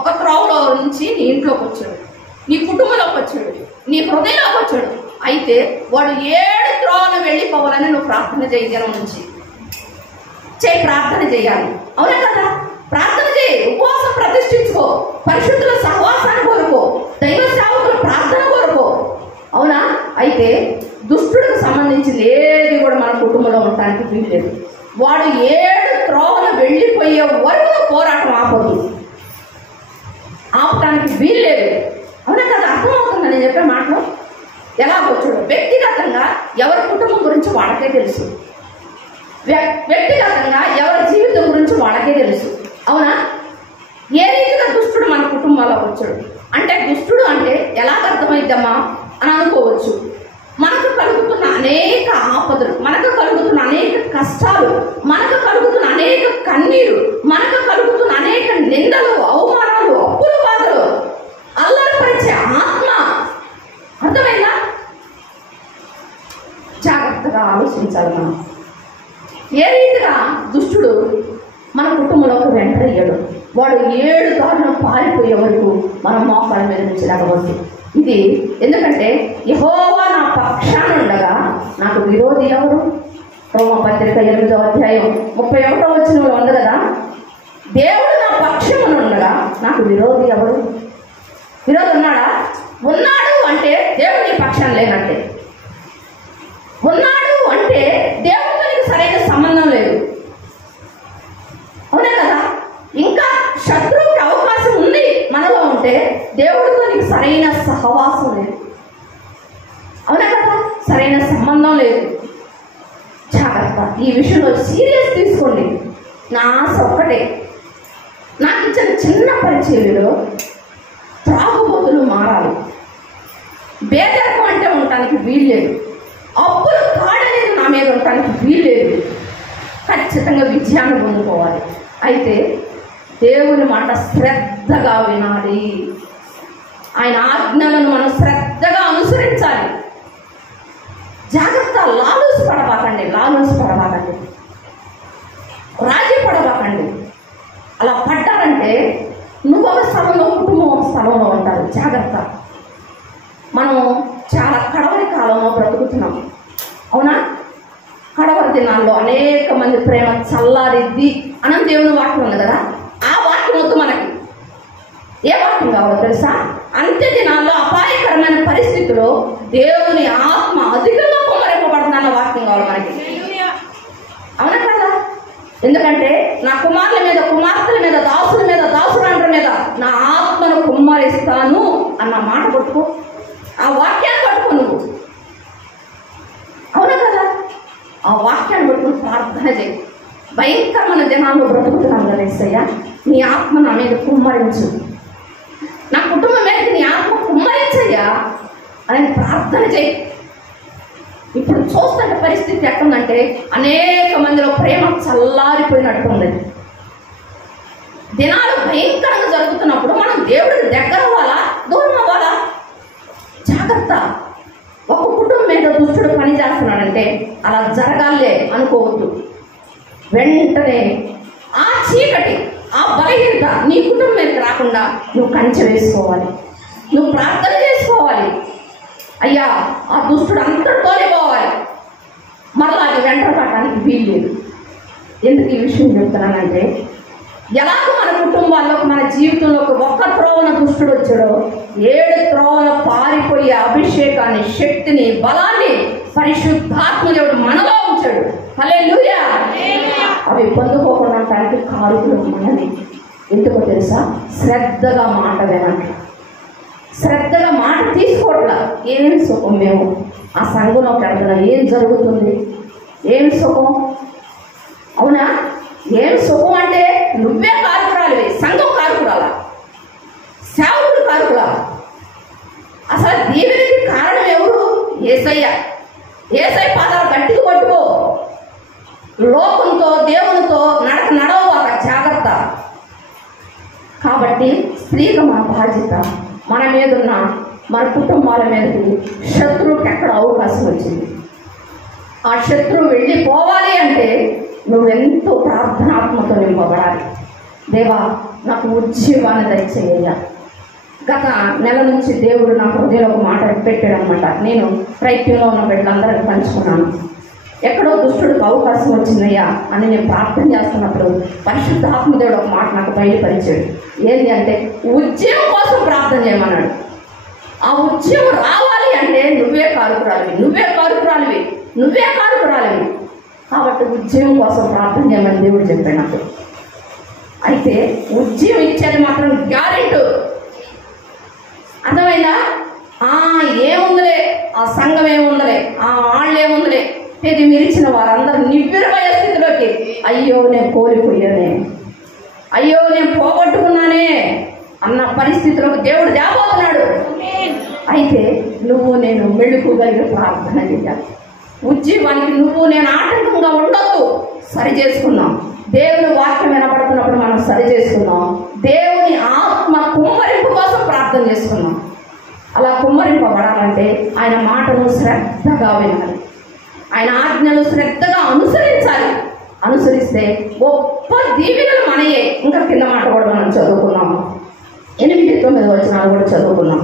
ఒక త్రోవలో నుంచి నీ ఇంట్లోకి వచ్చాడు, నీ కుటుంబంలోకి వచ్చాడు, నీ హృదయంలోకి వచ్చాడు. అయితే వాడు 7 త్రోవలు వెళ్ళిపోవాలని నువ్వు ప్రార్థన చేయి. దినం నుంచి ప్రార్థన చేయాలి. అవునా కదా? ప్రార్థన చేయి, ఉపవాసం ప్రతిష్ఠించుకో, పరిశుద్ధుల సహవాసాన్ని కోరుకో, దైవ సేవకుల ప్రార్థన కోరుకో. అవునా? అయితే దుష్టుడికి సంబంధించింది ఏది కూడా మన కుటుంబంలో ఉండటానికి వీల్లేదు. వాడు 7 త్రోవలు వెళ్ళిపోయే వరకు పోరాటం ఆపటానికి వీల్లేదు. అవునా కదా? అర్థమవుతుందని నేను చెప్పే మాటలు. ఎలాగో చూడు, వ్యక్తిగతంగా ఎవరి కుటుంబం గురించి వాళ్ళకే తెలుసు, వ్యక్తిగతంగా ఎవరి జీవితం గురించి వాళ్ళకే తెలుసు. అవునా? ఏ రీతిగా దుష్టుడు మన కుటుంబాల్లో వచ్చాడు అంటే, దుష్టుడు అంటే ఎలాగ అర్థమైద్దమ్మా అని అనుకోవచ్చు. మనకు కలుగుతున్న అనేక ఆపదలు, మనకు కలుగుతున్న అనేక కష్టాలు, మనకు కలుగుతున్న అనేక కన్నీరు, మనకు కలుగుతున్న అనేక నిందలు, అవమానాలు, అప్పులు, బాధలు, అల్లరిపరిచే ఆత్మ. అర్థమైందా? జాగ్రత్తగా ఆలోచించాలి మనం. ఏ రీతిగా దుష్టుడు మన కుటుంబంలోకి వెంటయ్యాడు. వాడు 7 దారులు పారిపోయే వరకు మనం మోకాళ్ళ మీద నుంచి నడవద్దు. ఇది ఎందుకంటే, యెహోవా నా పక్షాన ఉండగా నాకు విరోధి ఎవరు? రోమపత్రిక 8వ అధ్యాయం 31వ వచనంలో ఉంది కదా, దేవుడు నా పక్షమున ఉండగా నాకు విరోధి ఎవరు? విరోధి ఉన్నాడా? ఉన్నాడు అంటే దేవుడి పక్షాన లేనట్టే. ఉన్నాడు అంటే దేవుడితో నీకు సరైన సంబంధం లేదు. అవునా కదా? ఇంకా శత్రువుకి అవకాశం ఉంది మనలో ఉంటే దేవుడితో సరైన సంబంధం లేదు. జాగ్రత్త, ఈ విషయంలో సీరియస్ తీసుకోండి. నా ఆశ ఒక్కటే, నాకు ఇచ్చిన చిన్న పరిచర్యలో త్రాగుబోతులు మారాలి. బేదరికం అంటే ఉండటానికి వీల్లేదు. అప్పులు కాడలేదు నా మీద ఉండటానికి వీల్లేదు. ఖచ్చితంగా విజయాన్ని పొందుకోవాలి. అయితే దేవుని మాట శ్రద్ధగా వినాలి. ఆయన ఆజ్ఞలను మనం శ్రద్ధగా అనుసరించాలి. జాగ్రత్త, లాలూసి పడబాకండి, రాజీ పడబాకండి. అలా పడ్డారంటే నువ్వు ఒక స్థలంలో, కుటుంబం ఒక స్థలంలో ఉంటారు. జాగ్రత్త. మనం చాలా కడవరి కాలంలో బ్రతుకుతున్నాం, అవునా? కడవరి దినాల్లో అనేక మంది ప్రేమ చల్లారిద్ది అని దేవుని వాక్యం ఉంది కదా. ఆ వాక్యం వద్దు మనకి. ఏ వాక్యం కావాలో తెలుసా? అంత్య దినాల్లో అపాయకరమైన పరిస్థితిలో దేవుని ఆత్మ అధికంగా కుమ్మరింపబడుతున్న వాక్యం కావాలి మనకి, అవునా కదా? ఎందుకంటే నా కుమారుల మీద, కుమార్తెల మీద, దాసుల మీద, దాసురాండ్ర మీద నా ఆత్మను కుమ్మరిస్తాను అన్న మాట పట్టుకో. ఆ వాక్యాన్ని పట్టుకో నువ్వు, అవునా కదా? ఆ వాక్యాన్ని పట్టుకుని ప్రార్థన చేయి. భయంకరమైన దినాల్లో బ్రతుకుతున్నాం కదా యేసయ్య, నీ ఆత్మ నా మీద కుమ్మరించు, నా కుటుంబం మీద నీ ఆత్మ కుమ్మరించయ్యా అని ప్రార్థన చేయి. ఇప్పుడు చూస్తున్న పరిస్థితి ఎట్టుందంటే అనేక మందిలో ప్రేమ చల్లారిపోయినట్టుంది. దినాలు భయంకరంగా జరుగుతున్నప్పుడు మనం దేవుడికి దగ్గర అవ్వాలా, దూరం అవ్వాలా? జాగ్రత్త. ఒక కుటుంబం మీద దుష్టుడు పని చేస్తున్నాడంటే అలా జరగాలే అనుకోవద్దు. వెంటనే ఆ చీకటి, ఆ బలహీనత నీ కుటుంబం మీదకి రాకుండా నువ్వు కంచె వేసుకోవాలి, నువ్వు ప్రార్థన చేసుకోవాలి. అయ్యా, ఆ దుష్టుడు అంతటితోనే పోవాలి, మరలా అది వెంట పడటానికి వీల్లేదు. ఎందుకు ఈ విషయం చెప్తున్నానంటే, ఎలాగో మన కుటుంబాల్లోకి, మన జీవితంలోకి ఒక్క త్రోవన దుష్టుడు వచ్చాడో 7 త్రోవన పారిపోయే అభిషేకాన్ని, శక్తిని, బలాన్ని పరిశుద్ధాత్మ దేవుడు మనలో ఉంచాడు. హల్లెలూయా. అవి పొందుకోకుండా ఉండటానికి కారుకులు మనది. ఎందుకో తెలుసా? శ్రద్ధగా మాట వినండి, శ్రద్ధగా మాట తీసుకోవట్లా. ఏం సుఖం, మేము ఆ సంఘంలోకి వెళ్తున్నాం, ఏం జరుగుతుంది, ఏం సుఖం, అవునా? ఏం సుఖం అంటే నువ్వే కారుకురాలివి, సంఘం కారుకురాలా, సేవకులు కారుకురా. అసలు దీవెనకి కారణం ఎవరు? యేసయ్య. యేసయ్య పాదాలు గట్టిగా పట్టుకో. లోకంతో దేవునితో నడవక జాగ్రత్త. కాబట్టి స్త్రీగా మన బాధ్యత, మన మీదున్న మన కుటుంబాల మీదకి శత్రువుకి ఎక్కడ అవకాశం వచ్చింది, ఆ శత్రువు వెళ్ళిపోవాలి అంటే నువ్వెంతో ప్రార్థనాత్మతో నింపబడాలి. దేవా, నాకు ఉజ్జీవాన్ని దయచేయ. గత నెల నుంచి దేవుడు నా హృదయంలో ఒక మాట పెట్టాడనమాట. నేను ప్రయత్నంలో ఉన్న బిడ్డలందరికీ పంచుకున్నాను. ఎక్కడో దుష్టుడికి అవకాశం వచ్చిందయ్యా అని నేను ప్రార్థన చేస్తున్నప్పుడు పరిశుద్ధాత్మదేవుడు ఒక మాట నాకు బయలుపరిచాడు. ఏంటి అంటే, ఉద్యమం కోసం ప్రార్థన చేయమన్నాడు. ఆ ఉద్యమం రావాలి అంటే నువ్వే కారుకురాలివి. కాబట్టి ఉద్యమం కోసం ప్రార్థన చేయమని దేవుడు చెప్పాడు నాకు. అయితే ఉద్యమం ఇచ్చేది మాత్రం గ్యారెంటీ. అర్థమైందా? ఏముందిలే, ఆ సంఘం ఏముందిలే, వాళ్ళు ఏముందిలే, ఇది మిరిచిన వారందరూ నివ్వెరపోయే స్థితిలోకి, అయ్యో నేను కోల్పోయానే, అయ్యో నేను పోగొట్టుకున్నానే అన్న పరిస్థితిలోకి దేవుడు తేబోతున్నాడు. అయితే నువ్వు నేను మెళుకుగలిగే ప్రార్థన చేయాలి. ఉద్యమానికి నువ్వు నేను ఆటంకంగా ఉండొద్దు. సరి చేసుకున్నాం. దేవుని వాక్యం వినపడుతున్నప్పుడు మనం సరి చేసుకున్నాం. దేవుని ఆత్మ కుమ్మరింపు కోసం ప్రార్థన చేసుకున్నాం. అలా కుమ్మరింపబడాలంటే ఆయన మాటను శ్రద్ధగా వినాలి, ఆయన ఆజ్ఞలు శ్రద్ధగా అనుసరించాలి. అనుసరిస్తే గొప్ప దీవెనలు మనయే. ఇంకా కింద మాట కూడా మనం చదువుకున్నాము, 8-9 వచనాలు కూడా చదువుకున్నాం.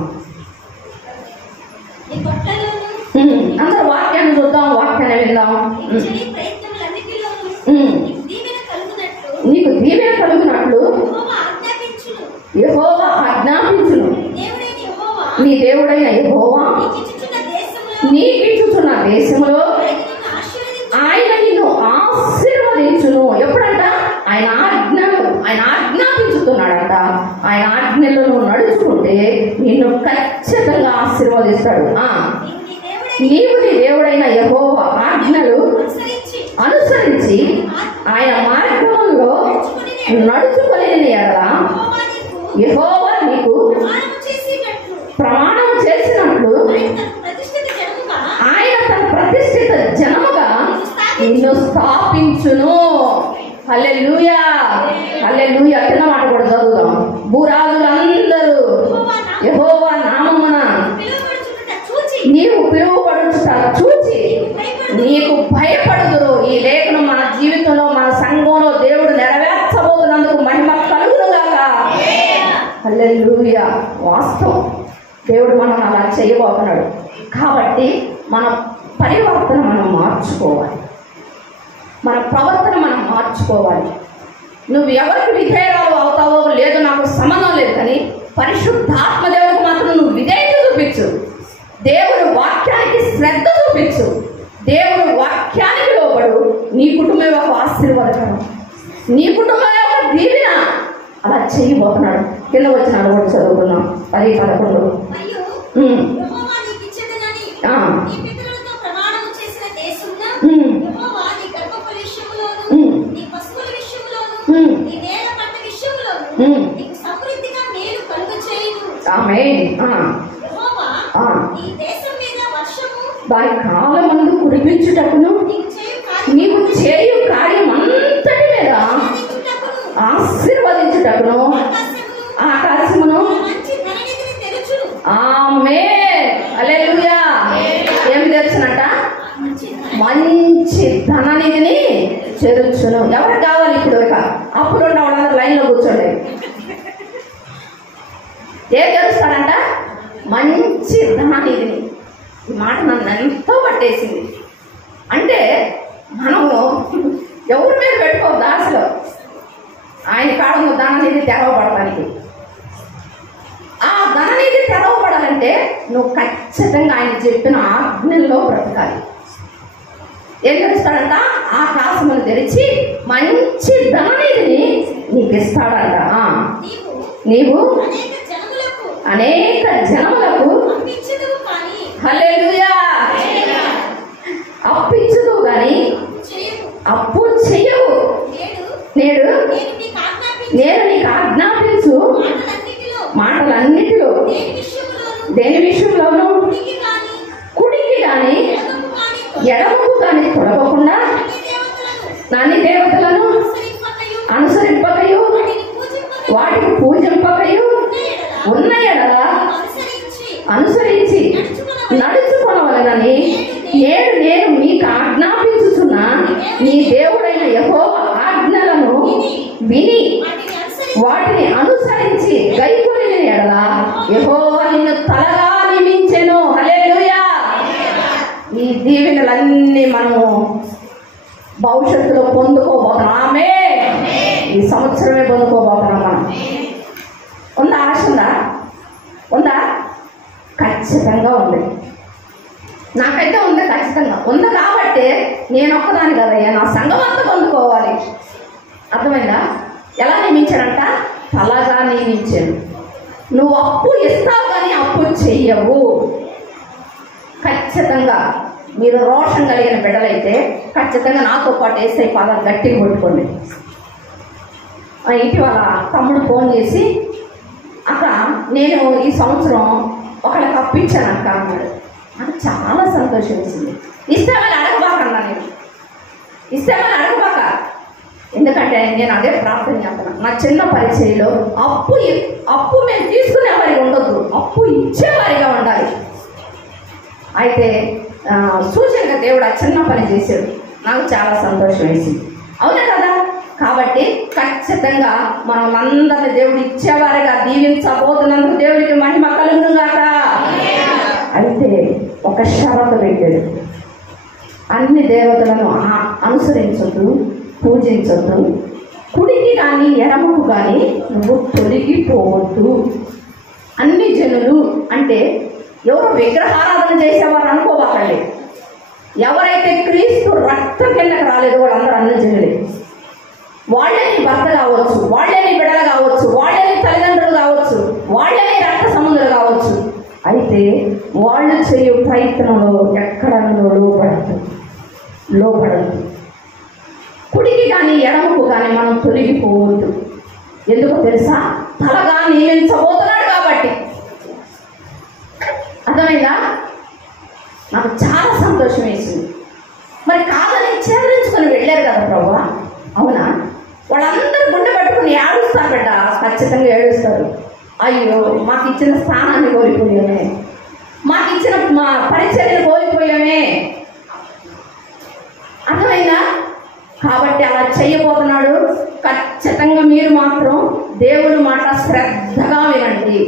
అందరూ వాక్యాన్ని చూద్దాం, వాక్యాన్ని విందాం. నీకు దీవెన కలుగునట్లు యెహోవా ఆజ్ఞాపించును. నీ దేవుడైన యెహోవా నీకిచ్చుచున్న దేశములో ఆయన నిన్ను ఆశీర్వదించును. ఎప్పుడంట? ఆయన ఆజ్ఞాపించుతున్నాడంట. ఆయన ఆజ్ఞలను నడుచుకుంటే నిన్ను ఖచ్చితంగా ఆశీర్వదిస్తాడు. నీవు నీ దేవుడైన యెహోవా ఆజ్ఞలు అనుసరించి ఆయన మార్గంలో నడుచుకొని ఎడల యెహోవా నీకు ప్రమాణం చేసినట్లు ఆయన తన ప్రతిష్ఠిత జనముగా నిన్ను స్థాపించును. హల్లెలూయా, హల్లెలూయా. కింద మాట కూడా చదువుదాం. భూరాజులందరూ యెహోవా నామమున నీవు పిలువబడుట చూచి నీకు భయపడుదురు. ఈ లేఖనం మన జీవితంలో, మన సంఘంలో దేవుడు నెరవేర్చబోతున్నందుకు మహిమ కలుగునుగాక. హల్లెలూయా. వాస్తవం, దేవుడు మనం అలా చేయబోతున్నాడు. కాబట్టి మన పరివర్తన మనం మార్చుకోవాలి, మన ప్రవర్తన మనం మార్చుకోవాలి. నువ్వు ఎవరికి విధేయురాలు అవుతావో లేదు నాకు సంబంధం లేదు, కానీ పరిశుద్ధాత్మ దేవుడికి మాత్రం నువ్వు విధేయత చూపించు. దేవుడి వాక్యానికి శ్రద్ధ చూపించు. దేవుడి వాక్యానికి లోబడు. నీ కుటుంబం ఒక ఆశీర్వాదకరం, నీ కుటుంబమే ఒక దీవెన. అలా చేయబోతున్నాడు. కింద వచ్చిన కూడా చదువుకున్నాం 10-11. దాని కాలమందు కురిపించుటకును నీవు చేయు కార్యం అంతటి మీద ఆశీర్వదించుటకును ఆకాశమును ఆమేన్. హల్లెలూయా. ఏం తెచ్చునట? మంచి ధననిధిని చేర్చును. ఎవరికి కావాలి ఇప్పుడు? అప్పుడు ఉన్న వాళ్ళందరూ లైన్లో కూర్చోండి. ఏం తెలుస్తాడంట? మంచి ధననిధిని. ఈ మాట నన్ను ఎంతో పట్టేసింది. అంటే మనము ఎవరి మీద పెట్టుకోవద్దు ఆశలో. ఆయన కాడము ధననిధి తెరవబడటానికి. ఆ ధననిధి తెరవబడాలంటే నువ్వు ఖచ్చితంగా ఆయన చెప్పిన ఆజ్ఞల్లో బ్రతకాలి. ఏం తెలుస్తాడంట? ఆకాశమును తెరిచి మంచి ధననిధిని నీకు ఇస్తాడంట. నీవు అనేక జనములకు హల్లెలూయా అప్పించుదు గాని అప్పు చెయ్యవు. నేడు నేను నీకు ఆజ్ఞాపించు మాటలన్నిటిలో దేని విషయంలోనూ కుడికి గాని ఎడమకు గాని తొలగకుండా నాని దేవతలను అనుసరింపకయు వాటికి పూజింపకయు ఉన్న ఎడల అనుసరించి నడుచుకొనవలెనని నేను మీకు ఆజ్ఞాపించుచున్న నీ దేవుడైన యెహోవా ఆజ్ఞలను విని వాటిని అనుసరించి గైకొని ఎడల యెహోవా నిన్ను తలగా నియమించెను. హల్లెలూయా. ఈ దీవెనలన్నీ మనము భవిష్యత్తులో పొందుకోబోతున్నాం. ఆమేన్. ఈ సంవత్సరమే పొందుకోబోతున్నాం మనం. ఉందా? ఆశ ఉందా? ఉందా? ఖచ్చితంగా ఉంది. నాకైతే ఉంది, ఖచ్చితంగా ఉంది. కాబట్టి నేను ఒక్కదాని కదయ్యా, నా సంఘం అంతా పొందుకోవాలి. అర్థమైందా? ఎలా నియమించాడంట? తలగా నియమించాడు. నువ్వు అప్పు ఇస్తావు కానీ అప్పు చెయ్యవు. ఖచ్చితంగా మీరు రోషం కలిగిన బిడ్డలైతే ఖచ్చితంగా నాతో పాటు యేసయ్య పాదాలు గట్టిగా కొట్టుకోండి. ఇటీవల తమ్ముడు ఫోన్ చేసి, అక్క నేను ఈ సంవత్సరం ఒకళ్ళకి అప్పించాను అక్క అన్నాడు. నాకు చాలా సంతోషం వేసింది. ఇస్తామని అడగబాకన్నా, నేను ఇస్తామని అడగబాక. ఎందుకంటే నేను అదే ప్రార్థన చేస్తున్నాను. నా చిన్న పరిచయంలో అప్పు మేము తీసుకునేవారిగా ఉండొద్దు, అప్పు ఇచ్చేవారిగా ఉండాలి. అయితే సూచనగా దేవుడు ఆ చిన్న పని చేశాడు. నాకు చాలా సంతోషం వేసింది. అవునా కదా? కాబట్టి ఖచ్చితంగా మనం అందరిని దేవుడు ఇచ్చేవారిగా దీవించబోతున్నందుకు దేవుడికి మహిమ కలుగునుగాక. అయితే ఒక షరతు పెట్టాడు. అన్ని దేవతలను అనుసరించొద్దు, పూజించొద్దు, కుడికి కానీ ఎడమకు కానీ నువ్వు తొలగిపోవద్దు. అన్ని జనులు అంటే ఎవరు విగ్రహారాధన చేసేవారు అనుకోవాలండి. ఎవరైతే క్రీస్తు రక్తం కిందకి రాలేదో వాళ్ళందరూ అన్ని జనులే. వాళ్ళే నీ భర్త కావచ్చు, వాళ్ళే నీ బిడ్డలు కావచ్చు, వాళ్ళే నీ తల్లిదండ్రులు కావచ్చు, వాళ్ళే నీ రక్త సంబంధులు కావచ్చు. అయితే వాళ్ళు చేయు ప్రయత్నంలో ఎక్కడ లోపడదు. కుడికి కానీ ఎడమకు కానీ మనం తొలగిపోవద్దు. ఎందుకు తెలుసా? తలగా నియమించబోతున్నాడు కాబట్టి. అర్థమైందా? నాకు చాలా సంతోషం వేసింది. మరి కాదని చేదరించుకొని వెళ్ళారు కదా ప్రభువా, అవునా? వాళ్ళందరూ గుండె పట్టుకుని ఏడుస్తారు బిడ్డ, ఖచ్చితంగా ఏడుస్తారు. అయ్యో మాకు ఇచ్చిన స్థానాన్ని కోల్పోయామే, మాకు ఇచ్చిన మా పరిచర్యను కోల్పోయామే. అర్థమైందా? కాబట్టి అలా చేయబోతున్నాడు. ఖచ్చితంగా మీరు మాత్రం దేవుడి మాట శ్రద్ధగా వినండి,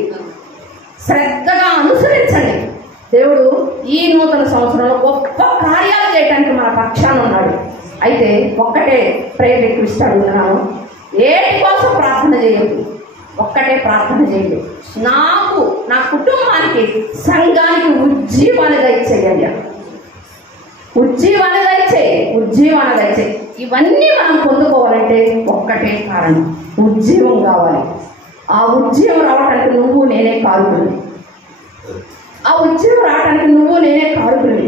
శ్రద్ధగా అనుసరించండి. దేవుడు ఈ నూతన సంవత్సరంలో గొప్ప కార్యాలు చేయడానికి మన పక్షాన ఉన్నాడు. అయితే ఒక్కటే ప్రేయర్ రిక్వెస్ట్ అడుగుతున్నాను, ఏటి కోసం ప్రార్థన చేయొద్దు, ఒక్కటే ప్రార్థన చేయండి. నాకు, నా కుటుంబానికి, సంఘానికి ఉజ్జీవాన్ని దయచేయండి, ఉజ్జీవాన్ని దయచేయి. ఇవన్నీ మనం పొందుకోవాలంటే ఒక్కటే కారణం, ఉజ్జీవం కావాలి. ఆ ఉజ్జీవం రావడానికి నువ్వు నేనే కారుకుని, ఆ ఉజ్జీవం రావడానికి నువ్వు నేనే కారుకుని,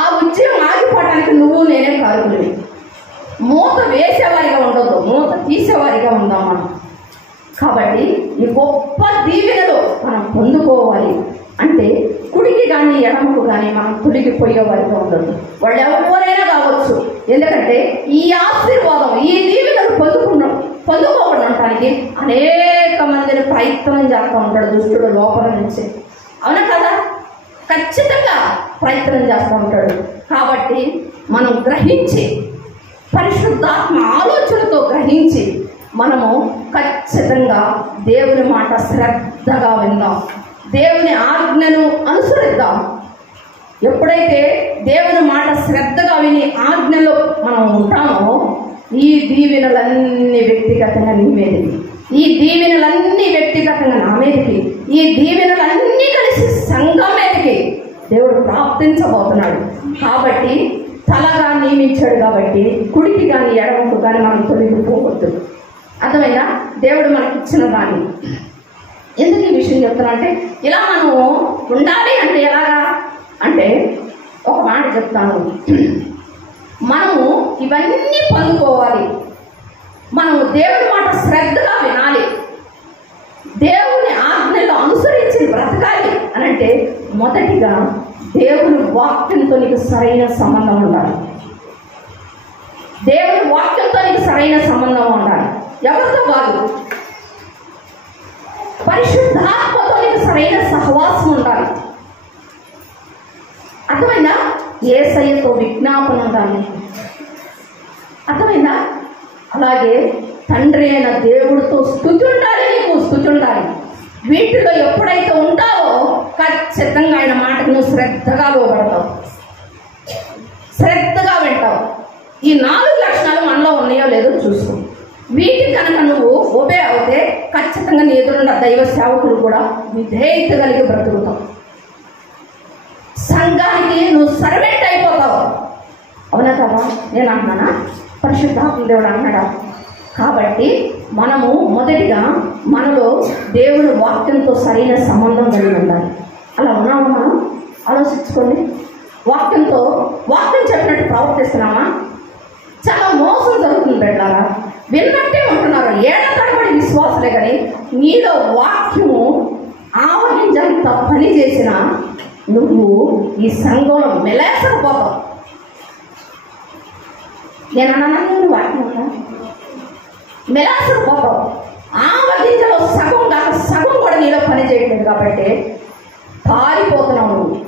ఆ ఉజ్జీవం ఆగిపోవడానికి నువ్వు నేనే కారుకుని. మూత వేసేవారిగా ఉండొద్దు, మూత తీసేవారిగా ఉందాం మనం. కాబట్టి ఈ గొప్ప దీవెనలో మనం పొందుకోవాలి అంటే కుడికి కానీ ఎడమకు కానీ మనం తొలగిపోయేవారిగా ఉండదు. వాళ్ళు ఎవరైనా కావచ్చు. ఎందుకంటే ఈ ఆశీర్వాదం, ఈ దీవెనలు పొందుకోకుండా ఉండటానికి అనేక మందిని ప్రయత్నం చేస్తూ ఉంటాడు దుష్టుడు లోపల నుంచి. అవునా కదా? ఖచ్చితంగా ప్రయత్నం చేస్తూ ఉంటాడు. కాబట్టి మనం గ్రహించి, పరిశుద్ధాత్మ ఆలోచనతో గ్రహించి మనము ఖచ్చితంగా దేవుని మాట శ్రద్ధగా విందాం, దేవుని ఆజ్ఞను అనుసరిద్దాం. ఎప్పుడైతే దేవుని మాట శ్రద్ధగా విని ఆజ్ఞలో మనం ఉంటామో ఈ దీవెనలన్నీ వ్యక్తిగతంగా నీ మీదకి, ఈ దీవెనలన్నీ వ్యక్తిగతంగా నా మీదకి, ఈ దీవెనలన్నీ కలిసి సంఘం మీదకి దేవుడు ప్రాప్తించబోతున్నాడు. కాబట్టి తలగా నియమించాడు కాబట్టి కుడికి కానీ ఎడమకు కానీ మనం తొలగిపోవద్దు. అర్థమైనా? దేవుడు మనకి ఇచ్చిన దాన్ని. ఎందుకు ఈ విషయం చెప్తున్నా అంటే, ఇలా మనం ఉండాలి అంటే ఎలాగా అంటే, ఒక మాట చెప్తాను, మనము ఇవన్నీ పొందుకోవాలి. మనము దేవుడి మాట శ్రద్ధగా వినాలి, దేవుని ఆజ్ఞలు అనుసరించి బ్రతకాలి అని అంటే మొదటిగా దేవుని వాక్యంతో నీకు సరైన సంబంధం ఉండాలి. దేవుని వాక్యంతో నీకు సరైన సంబంధం ఉండాలి. ఎవరితో కాదు, పరిశుద్ధాత్మతో నీకు సరైన సహవాసం ఉండాలి. అర్థమైందా? యేసయ్యతో విజ్ఞాపన ఉండాలి. అర్థమైందా? అలాగే తండ్రి అయిన దేవుడితో స్తుతి ఉండాలి, నీకు స్తుతి ఉండాలి. వీటిలో ఎప్పుడైతే ఉంటావో ఖచ్చితంగా ఆయన మాటకు నువ్వు శ్రద్ధగా లోబడతావు, శ్రద్ధగా వింటావు. ఈ 4 లక్షణాలు మనలో ఉన్నాయో లేదో చూసుకో. వీటికి కనుక నువ్వు ఒబే అవుతే ఖచ్చితంగా నీ ఎదురున్న దైవ సేవకులు కూడా విధేయత కలిగి బ్రతుకుతావు. సంఘానికి నువ్వు సర్వెంట్ అయిపోతావు. అవునా కదా? నేను అంటున్నానా? పరిశుద్ధాత్మ దేవుడు అన్నాడా? కాబట్టి మనము మొదటిగా మనలో దేవుని వాక్యంతో సరైన సంబంధం కలిగి ఉండాలి. అలా ఉన్నామా? మనం ఆలోచించుకోండి. వాక్యం చెప్పినట్టు ప్రవర్తిస్తున్నామా? చాలా మోసం జరుగుతుంది బిడ్డలారా. విన్నట్టే ఉంటున్నారు, ఏళ్ల తరబడి విశ్వాసులే కానీ నీలో వాక్యము ఆవగింజంత పని చేసిన నువ్వు ఈ సంఘంలో మెలేసకపోతావు. నేను అన్నాను వాక్యం మెలేసకపోతావు. ఆవగింజలో సగం కాక సగం కూడా నీలో పని చేయట్లేదు కాబట్టి పారిపోతున్నావు నువ్వు.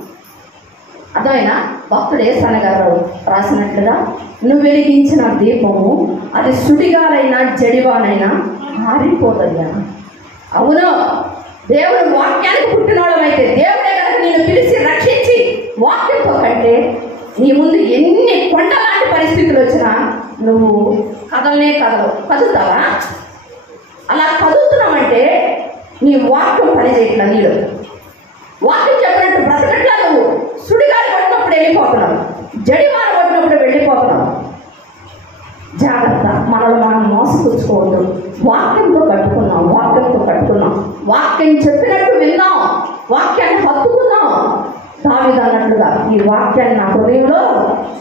అర్థమైనా? భక్తుడు యేసన్న గారు రాసినట్లుగా, నువ్వు వెలిగించిన దీపము అది సుడిగాలైనా జడివానైనా ఆరిపోతుంది. అవును, దేవుడు వాక్యానికి పుట్టినోళ్ళమైతే దేవుడే కనుక నేను పిలిచి రక్షించి వాక్యంతో కంటే నీ ముందు ఎన్ని కొండలాంటి పరిస్థితులు వచ్చినా నువ్వు కదులుతావా? అలా కదులుతున్నామంటే నీ వాక్యం పనిచేయట్లా. నీలో వాక్యం చెప్పినట్టు బ్రతకట్లా. నువ్వు సుడిగాలి కొట్టినప్పుడు వెళ్ళిపోతున్నావు, జడివాన కొట్టినప్పుడు వెళ్ళిపోతున్నావు. జాగ్రత్త, మనల్ని మనం మోసపుచ్చుకోవద్దు. వాక్యంతో కట్టుకున్నాం. వాక్యం చెప్పినట్టు విందాం. వాక్యాన్ని హత్తుకుందాం. దావీదు అన్నట్లుగా ఈ వాక్యాన్ని నా హృదయంలో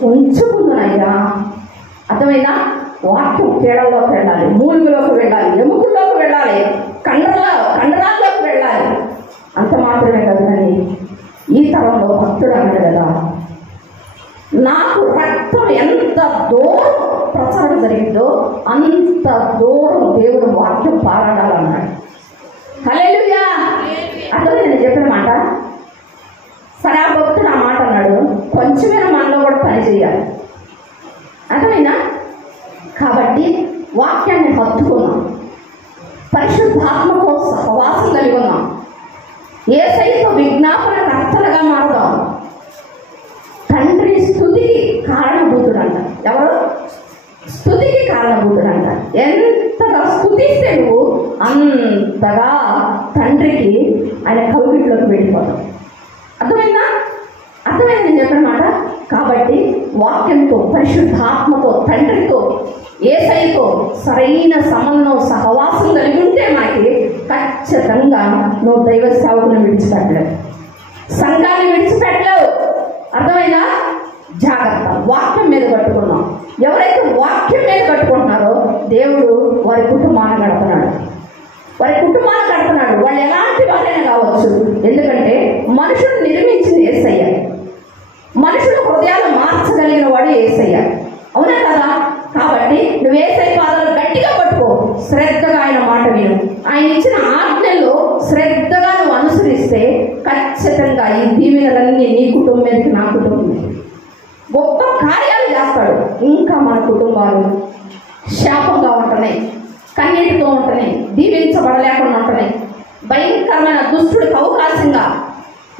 ఉంచుకుందునయ్యా. అర్థమైందా? వాక్యం కీడల్లోకి వెళ్ళాలి, మూలుగులోకి వెళ్ళాలి, ఎముకల్లోకి వెళ్ళాలి, కండరాల్లోకి వెళ్ళాలి. అంత మాత్రమే కదా. కానీ ఈ తరంలో భక్తుడు అన్నాడు కదా, నాకు రక్తం ఎంత దూరం ప్రచారం జరిగిందో అంత దూరం దేవుడు వాక్యం పారాడాలన్నాడు. హల్లెలూయా. అర్థమైంది నేను చెప్పిన మాట? సరే, ఆ భక్తుడు ఆ మాట అన్నాడు, కొంచెమైనా మనలో కూడా పని చేయాలి. అర్థమైనా? కాబట్టి వాక్యాన్ని హత్తుకున్నాం, పరిశుద్ధాత్మతో సహవాసం కలిగి ఉన్నాం, యేసయ్యతో విజ్ఞాపన కర్తలుగా మారుదాం. తండ్రి స్తుతికి కారణభూతుడంట. ఎవరు? స్తుతికి కారణభూతుడంట. ఎంతగా స్తుతిస్తే నువ్వు అంతగా తండ్రికి ఆయన కౌగిట్లోకి వెళ్ళిపోతావు. అర్థమైందా? అర్థమైంది నేను చెప్పిన మాట? కాబట్టి వాక్యంతో, పరిశుద్ధాత్మతో, తండ్రితో, యేసయ్యతో సరైన సంబంధం, సహవాసం కలిగి ఉంటే మనకి ఖచ్చితంగా నువ్వు దైవ సేవకులను విడిచిపెట్టలేవు, సంఘాన్ని విడిచిపెట్టలేవు. అర్థమైందా? జాగ్రత్త. వాక్యం మీద కట్టుకున్నాం. ఎవరైతే వాక్యం మీద కట్టుకుంటున్నారో దేవుడు వారి కుటుంబాన్ని గడుపుతున్నాడు, వారి కుటుంబాన్ని గడుపుతున్నాడు. వాళ్ళు ఎలాంటి వారైనా కావచ్చు. ఎందుకంటే మనుషులు నిర్మించింది యేసయ్య, మనుషుల హృదయాలు మార్చగలిగిన వాడు యేసయ్య. అవునా కదా? కాబట్టి నువ్వు యేసయ్య పాదాలు గట్టిగా పట్టుకో, శ్రద్ధగా ఆయన మాట విను. ఆయన ఇచ్చిన ఆజ్ఞల్లో శ్రద్ధగా నువ్వు అనుసరిస్తే ఖచ్చితంగా ఈ దీవెనలన్నీ నీ కుటుంబం మీదకి, నా కుటుంబం మీదకి గొప్ప కార్యాలు చేస్తాడు. ఇంకా మన కుటుంబాలు శాపంగా ఉంటున్నాయి, కన్నీటితో ఉంటున్నాయి, దీవించబడలేకుండా ఉంటున్నాయి, భయంకరమైన దుష్టుడికి అవకాశంగా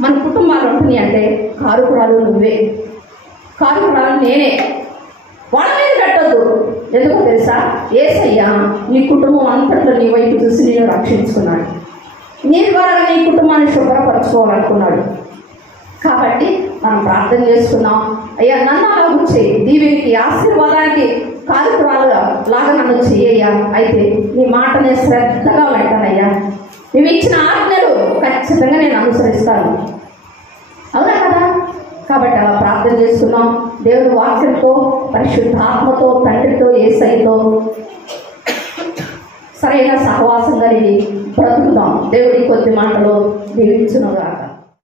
మన కుటుంబాలు ఉంటున్నాయి. అంటే కారుకురాలు నువ్వే, కారుకురాలు నేనే. వాళ్ళ మీద పెట్టద్దు. ఎందుకో తెలుసా? యేసయ్య నీ కుటుంబం అంతట్లో నీ వైపు చూసి నేను రక్షించుకున్నాడు, నీ ద్వారా నీ కుటుంబాన్ని శుభ్రపరచుకోవాలనుకున్నాడు. కాబట్టి మనం ప్రార్థన చేసుకున్నాం, అయ్యా నన్ను అలాగూ చేయి, దీవెనికి ఆశీర్వాదానికి కారుకురాలు లాగా నన్ను చెయ్యయ్యా. అయితే నీ మాటనే శ్రద్ధగా వింటానయ్యా, నువ్వు ఇచ్చిన ఆజ్ఞలు ఖచ్చితంగా నేను అనుసరిస్తాను. అవునా కదా? కాబట్టి అలా ప్రార్థన చేసుకున్నాం. దేవుని వాక్యంతో, పరిశుద్ధాత్మతో, తండ్రితో, యేసయ్యతో సరైన సహవాసం కలిగి బ్రతుకుతాం. దేవుడి కొద్ది మాటలు దీవించునుగాక.